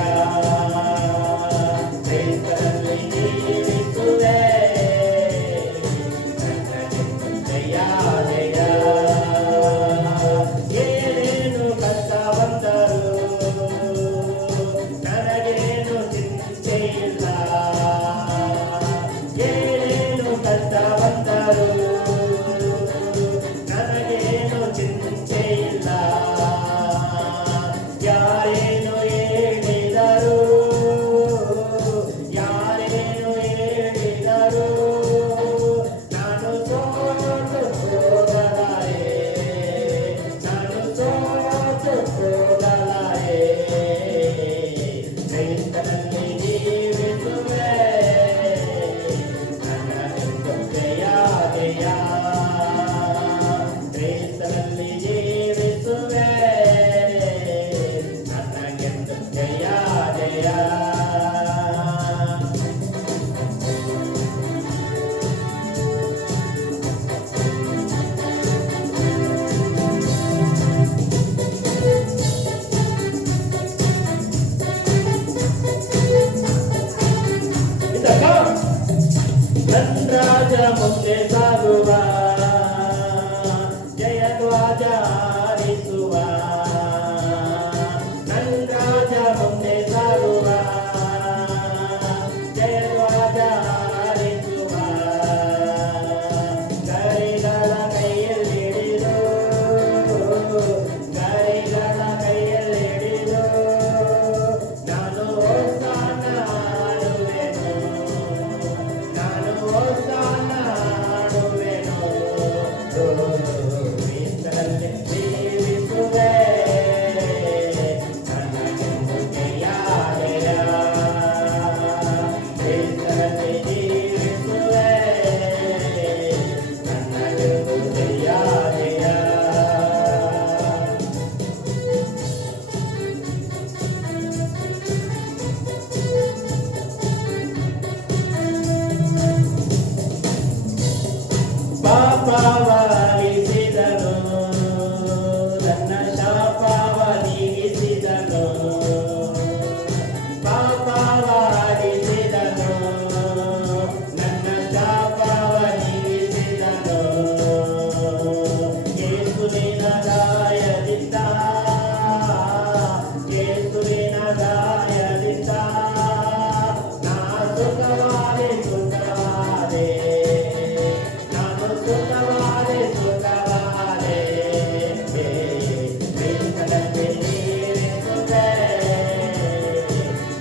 ನನ್ನ ರಾಜ ಮುಂದೆ ಸಾಗುವ, ಜಯ ಧ್ವಜ ಹಾರಿಸುವ. ನನ್ನ ರಾಜ ಮುಂದೆ ಸಾಗುವ, ಜಯ ಧ್ವಜ ಹಾರಿಸುವ. ಗರಿಗಳ ಕೈಯಲ್ಲಿಡಿದು, ಗರಿಗಳ ಕೈಯಲ್ಲಿಡಿದು, ನಾನು ಹೋಸಾನ ಹಾಡುವೆನು, ನಾನು ಹೋಸಾನ ಹಾಡುವೆನು. ಕ್ರಿಸ್ತನಲ್ಲಿ ಜೀವಿಸುವೆ, ನನಗೆಂದು ಜಯ ಕ್ರಿಸ್ತನಲ್ಲಿ ಜೀವಿಸುವೆ, ನನಗೆಂದು ಜಯ. ಪಾಪವಾಗಿಸಿದನು, ನನ್ನ ಶಾಪವ ನೀಗಿಸಿದನು. ಪಾಪವಾಗಿಸಿದನು, ನನ್ನ ಶಾಪವ ನೀಗಿಸಿದನು. ಯೇಸುವಿನ ಗಾಯದಿಂದ, ಯೇಸುವಿನ ಗಾಯದಿಂದ ನಾ ಸುಖವಾದೆ, ಸುಖವಾದೆ, ನಾನು ಸುಖವಾದೆ, ಸುಖವಾದೆ. ಕ್ರಿಸ್ತನಲ್ಲಿ ಜೀವಿಸುವೆ,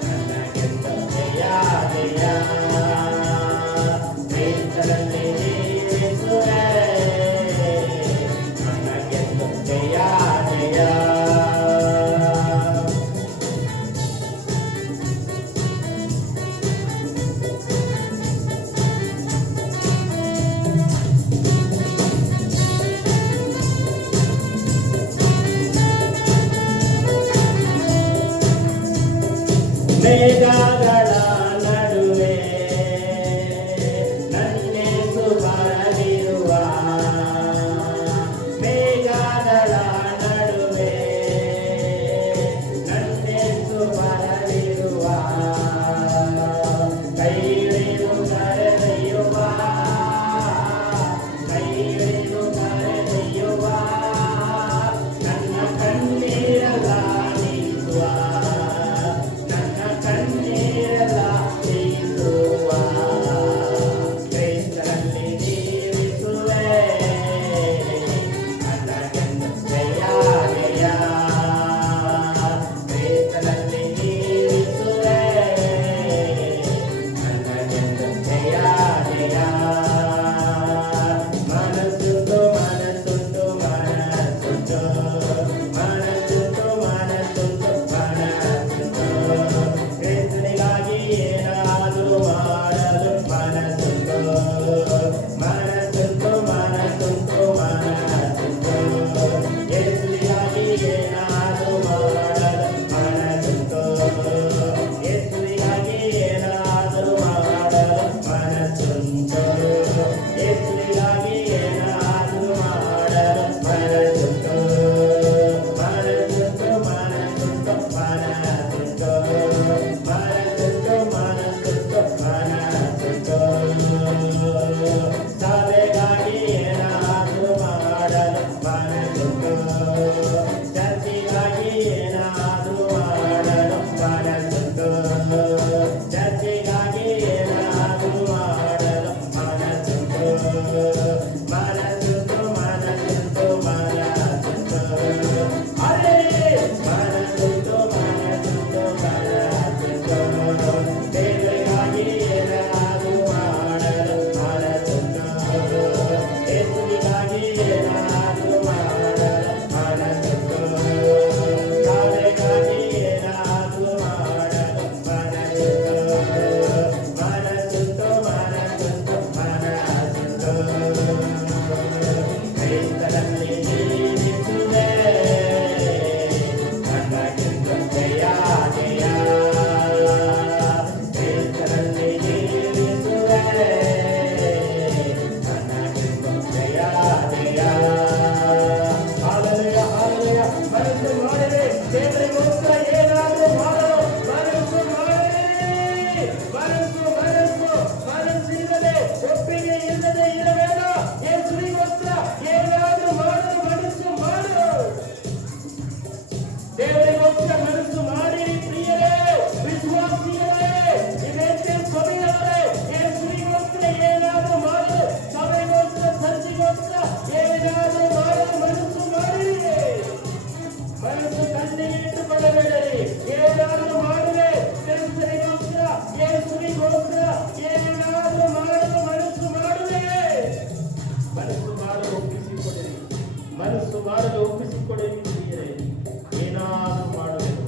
ನನಗೆಂದು ಜಯ ಜಯ. ಕ್ರಿಸ್ತನಲ್ಲಿ ಜೀವಿಸುವೆ, ನನಗೆಂದು ಜಯ ಜಯ. ಮೇಘಗಳ ನಡುವೆ ನನ್ನೇಸು ಬರಲಿರುವ, ಮೇಘಗಳ ನಡುವೆ ನನ್ನೇಸು ಬರಲಿರುವ. ಕೈ ಹಿಡಿದು ಕರೆದೊಯ್ಯುವ, ಕೈ ಹಿಡಿದು ಕರೆದೊಯ್ಯುವ, ನನ್ನ ಕಣ್ಣೀರೆಲ್ಲ ನೀಗಿಸುವ, ನನ್ನ ಕಣ್ಣೀರೆಲ್ಲ ನೀಗಿಸುವ. ಕ್ರಿಸ್ತನಲ್ಲಿ ಜೀವಿಸುವೆ, ನನಗೆಂದು ಜಯ ಜಯ. ಕ್ರಿಸ್ತನಲ್ಲಿ ಜೀವಿಸುವೆ, ನನಗೆಂದು ಜಯ ಜಯ. ಮನಸ್ಸುಂಟು ಮನಸ್ಸುಂಟು ಮನಸ್ಸುಂಟು, ಮನಸ್ಸುಂಟು ಮನಸ್ಸುಂಟು ಮನಸ್ಸುಂಟು. ಕ್ರಿಸ್ತನಿಗಾಗಿ ಏನಾದರೂ ಮಾಡಲು ಮನಸ್ಸುಂಟು, ಮನಸ್ಸುಂಟು ಮನಸ್ಸುಂಟು ಮನಸ್ಸುಂಟು. ಯೇಸುವಿಗಾಗಿ ಏನಾದರೂ ಮಾಡಲು ಮನಸ್ಸುಂಟು, ಯೇಸುವಿಗಾಗಿ ಏನಾದರೂ ಮಾಡಲು ಮನಸ್ಸುಂಟು, ಯೇಸುವಿಗಾಗಿ ಏನಾದರೂ ಮಾಡಲು ಮನಸ್ಸುಂಟು. ಮನಸ್ಸುಂಟು ಮನಸ್ಸುಂಟು ಮನಸ್ಸುಂಟು, ಮನಸ್ಸುಂಟು ಮನಸ್ಸುಂಟು ಮನಸ್ಸುಂಟು. ಸಭೆಗಾಗಿ ಏನಾದರೂ ಮಾಡಲು ಮನಸ್ಸುಂಟು, ಚರ್ಚಿಗಾಗಿ ಏನಾದರೂ ಮಾಡಲು ಮನಸ್ಸುಂಟು, ಚರ್ಚಿಗಾಗಿ ಏನಾದರೂ ಮಾಡಲು ಮನಸ್ಸುಂಟು. ಮನಸ್ಸುಂಟು ಮನಸ್ಸುಂಟು ಮನಸ್ಸುಂಟು, ಅರೇ ಮನಸ್ಸುಂಟು ಮನಸ್ಸುಂಟು ಮನಸ್ಸುಂಟು. ದೇವರಿಗಾಗಿ ಏನಾದರೂ ಮಾಡಲು ಮನಸ್ಸುಂಟು, ಮನಸ್ಸಿಲ್ಲದೆ ಇರಬೇಡ. ಯೇಸುವಿಗೋಸ್ಕರ ಏನಾದರೂ ಮಾಡಲು ಮನಸ್ಸು ಮಾಡು. ದೇವರಿಗೋಸ್ಕರ ಮನಸ್ಸು ಮಾಡಿ ಪ್ರಿಯರೇ, ವಿಶ್ವಾಸಿಗಳೇ, ಇವೆಂತೆ ಸಭೆಯವರೇ, ಯೇಸುವಿಗೋಸ್ಕರ ಏನಾದರೂ ಮಾಡಲು, ಸಭೆಗೋಸ್ಕರ, ಚರ್ಚಿಗೋಸ್ಕರ ಏನಾದರೂ ಮಾಡಲು ಮನಸ್ಸು ಮಾಡಿ. ಮನಸ್ಸು ಕಣ್ಣಿಗೆ ಇಟ್ಟುಕೊಳ್ಳಬೇಡಿರಿ. ಏನಾದರೂ ಮಾಡುವೆ, ಕ್ರಿಸ್ತನಿಗೋಸ್ಕರ, ಯೇಸುವಿಗೋಸ್ಕರ ಏನಾದರೂ ಮಾಡಲು ಮನಸ್ಸು ಮಾಡುವೆ. ಮನಸ್ಸು ಮಾಡಲು ಒಪ್ಪಿಸಿಕೊಡಿರಿ. ಮನಸ್ಸು ಮಾಡಲು ಒಪ್ಪಿಸಿಕೊಡಿರಿ ಪ್ರಿಯರೇ. ಏನಾದರೂ ಮಾಡಬೇಕು,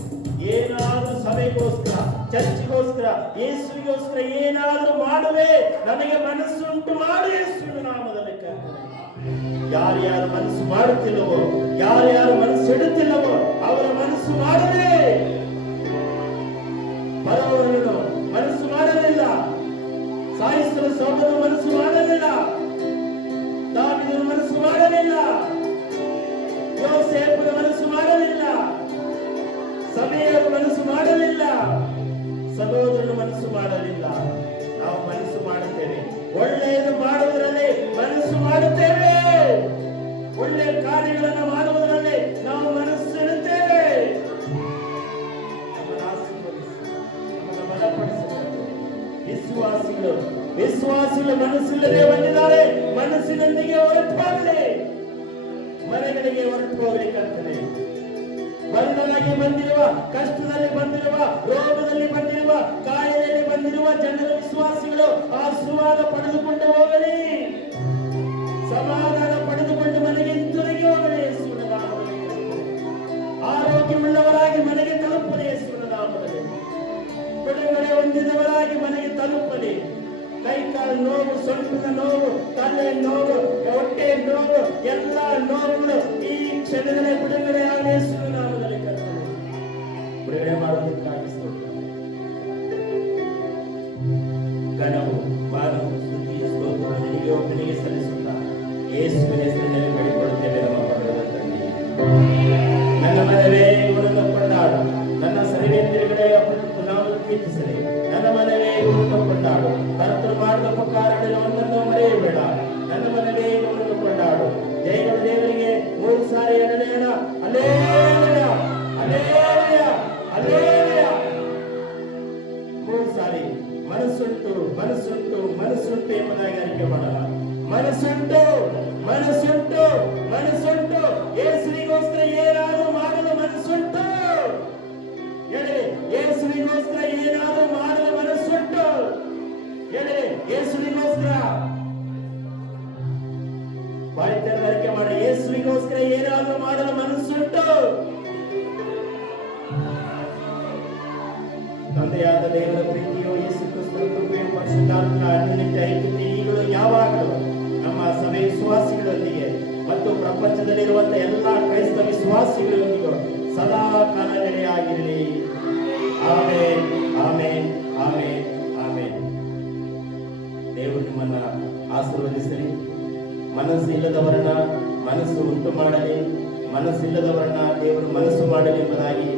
ಏನಾದರೂ ಸಭೆಗೋಸ್ಕರ, ಚರ್ಚಿಗೋಸ್ಕರ, ಯೇಸುವಿಗೋಸ್ಕರ ಏನಾದರೂ ಮಾಡುವೆ. ನನಗೆ ಮನಸ್ಸುಂಟು ಮಾಡು ಯೇಸುವಿನ ನಾಮದಲ್ಲಿ ಕರ್ತನೆ. ಯಾರ್ಯಾರು ಮನಸ್ಸು ಮಾಡುತ್ತಿಲ್ಲವೋ, ಯಾರ್ಯಾರು ಮನಸ್ಸು ಇಡುತ್ತಿಲ್ಲವೋ ಅವರ ಮನಸ್ಸು ಮಾಡಲೇ. ಬರೋವರನ್ನು ಮನಸ್ಸು ಮಾಡಲಿಲ್ಲ, ಸಾಯಿಸಲು ಸೌಲಭ್ಯ ಮನಸ್ಸು ಮಾಡಲಿಲ್ಲ, ದಾವೀದನ ಮನಸ್ಸು ಮಾಡಲಿಲ್ಲ, ಯೋಸೇಫನ ಮನಸ್ಸು ಮಾಡಲಿಲ್ಲ, ಸಮಯದ ಮನಸ್ಸು ಮಾಡಲಿಲ್ಲ, ಸಹೋದರನ ಮನಸ್ಸು ಮಾಡಲಿಲ್ಲ. ನಾವು ಮನಸ್ಸು ಮಾಡುತ್ತೇವೆ, ಒಳ್ಳೆಯದು ಮಾಡುವುದರಲ್ಲಿ ಮನಸ್ಸು ಮಾಡುತ್ತೇವೆ, ಒಳ್ಳೆಯ ಕಾರ್ಯಗಳನ್ನು ಮಾಡುವುದರಲ್ಲಿ ನಾವು ಮನಸ್ಸು ಇಡುತ್ತೇವೆ. ನಮ್ಮನ್ನು ಆಶೀರ್ವದಿಸಿ, ನಮ್ಮನ್ನು ಬಲಪಡಿಸಬೇಕು. ವಿಶ್ವಾಸಿಗಳು ಮನಸ್ಸಿಲ್ಲದೆ ಬಂದಿದ್ದಾರೆ. ಮನಸ್ಸಿನೊಂದಿಗೆ ಹೊರಟು ಹೋಗಲಿ, ಮನೆಗಳಿಗೆ ಹೊರಟು ಹೋಗಲಿ ಕರ್ತನೆ. ಬರಲಾಗಿ ಬಂದಿರುವ, ಕಷ್ಟದಲ್ಲಿ ಬಂದಿರುವ, ರೋಗದಲ್ಲಿ ಬಂದಿರುವ, ಕಾಯಿಲೆಯಲ್ಲಿ ಬಂದಿರುವ ಜನರ ವಿಶ್ವಾಸಿಗಳು ಆಶೀರ್ವಾದ ಪಡೆದುಕೊಂಡು ಹೋಗಲಿ, ಸಮಾಧಾನ ಪಡೆದುಕೊಂಡು ಮನೆಗೆ ಹಿಂತಿರುಗಿ ಹೋಗಲಿ ಯೇಸುವಿನ ನಾಮದಲ್ಲಿ. ಆರೋಗ್ಯವುಳ್ಳವರಾಗಿ ಮನೆಗೆ ತಲುಪಲಿ ಯೇಸುವಿನ ನಾಮದಲ್ಲಿ. ಬಿಡುಗಡೆ ಹೊಂದಿದವರಾಗಿ ಮನೆಗೆ ತಲುಪಲಿ. ಕೈಕಾಲು ನೋವು, ಸೊಂಟಿನ ನೋವು, ತಲೆ ನೋವು, ಹೊಟ್ಟೆ ನೋವು, ಎಲ್ಲ ನೋವುಗಳು ಈ ಕ್ಷಣಗಳೇ ಬಿಡುಗಡೆ ಆಗಿ ಯೇಸುವಿನ ನಾಮದಲ್ಲಿ ಕರ್ತನೆ. ಬಿಡುಗಡೆ ಮಾಡುವುದಕ್ಕಾಗಿ ಗಣವು, ಮಾನವು, ಸ್ತುತಿ, ಸ್ತೋತ್ರ ನಿನಗೆ ಒಬ್ಬನಿಗೆ ಸಲ್ಲಿಸುತ್ತಾ ಯೇಸುವಿನ ಹೆಸರಿನಲ್ಲಿ ಬೇಡಿಕೊಳ್ಳುತ್ತೇವೆ ನಮ್ಮ ಪರಲೋಕದ ತಂದೆಯೇ. ನನ್ನ ಮನವೇ ಗುಣದ ಕೊಂಡಾಡು, ನನ್ನ ಸರ್ವೇಂದ್ರಿಯಗಳೇ ನಾಮವನ್ನು ಕೀರ್ತಿಸಲಿ. ನನ್ನ ಮನವೇ ಗುಣದ ಕೊಂಡಾಡು, ಕರ್ತನು ಮಾಡಿದ ಉಪಕಾರಗಳನ್ನು ಒಂದನ್ನು ಮರೆಯಬೇಡ. ನನ್ನ ಮನವೇ ಗುಣದ ಕೊಂಡಾಡು. ಜಯಗಳ ದೇವರಿಗೆ 3 ಸಾರಿ ಎಡನೇಣ ಹಲ್ಲೆಲೂಯಾ, ಹಲ್ಲೆಲೂಯಾ, ಹಲ್ಲೆಲೂಯಾ. 3 ಸಾರಿ ಮನಸ್ಸುಂಟು, ಮನಸ್ಸುಂಟು, ಮನಸ್ಸುಂಟು ಎಂಬುದಾಗಿ ಅರಿಕೆ ಮಾಡಲ್ಲ. ಮನಸ್ಸುಂಟು, ಮನಸ್ಸುಂಟು, ಮನಸ್ಸುಂಟು. ಯೇಸುವಿಗೋಸ್ಕರ ಏನಾದರೂ ಮಾಡಲು ಮನಸ್ಸುಂಟು. ಹೇಳಿ, ಯೇಸುವಿಗೋಸ್ಕರ ಏನಾದರೂ ಮಾಡಲು ಮನಸ್ಸುಂಟು. ಹೇಳಿ, ಯೇಸುವಿಗೋಸ್ಕರ ಬಾಯಿ ತೆರೆದು ಅರಿಕೆ ಮಾಡಿ. ಯೇಸುವಿಗೋಸ್ಕರ ಏನಾದರೂ ಮಾಡಲು ಮನಸ್ಸುಂಟು. ತಂದೆಯಾದ ದೇವರ ಪ್ರೀತಿಯು, ಯೇಸು ಕ್ರಿಸ್ತನ ಕೃಪೆಯು, ಪರಿಶುದ್ಧಾತ್ಮನ ಅನ್ಯೋನ್ಯತೆ ಐಕ್ಯತೆ ಈಗಲೂ ಯಾವಾಗಲೂ ನಮ್ಮ ಸಭೆ ವಿಶ್ವಾಸಿಗಳೊಂದಿಗೆ ಮತ್ತು ಪ್ರಪಂಚದಲ್ಲಿರುವಂತಹ ಎಲ್ಲಾ ಕ್ರೈಸ್ತ ವಿಶ್ವಾಸಿಗಳೊಂದಿಗೂ ಸದಾ ಕಾಲ ನೆಲೆಯಾಗಿರಲಿ. Amen, amen, amen, amen. ದೇವರು ನಿಮ್ಮನ್ನ ಆಶೀರ್ವದಿಸಲಿ. ಮನಸ್ಸಿಲ್ಲದವರನ್ನ ಮನಸ್ಸು ಉಂಟು ಮಾಡಲಿ, ಮನಸ್ಸಿಲ್ಲದವರನ್ನ ದೇವರು ಮನಸ್ಸು ಮಾಡಲಿ ಎಂಬುದಾಗಿ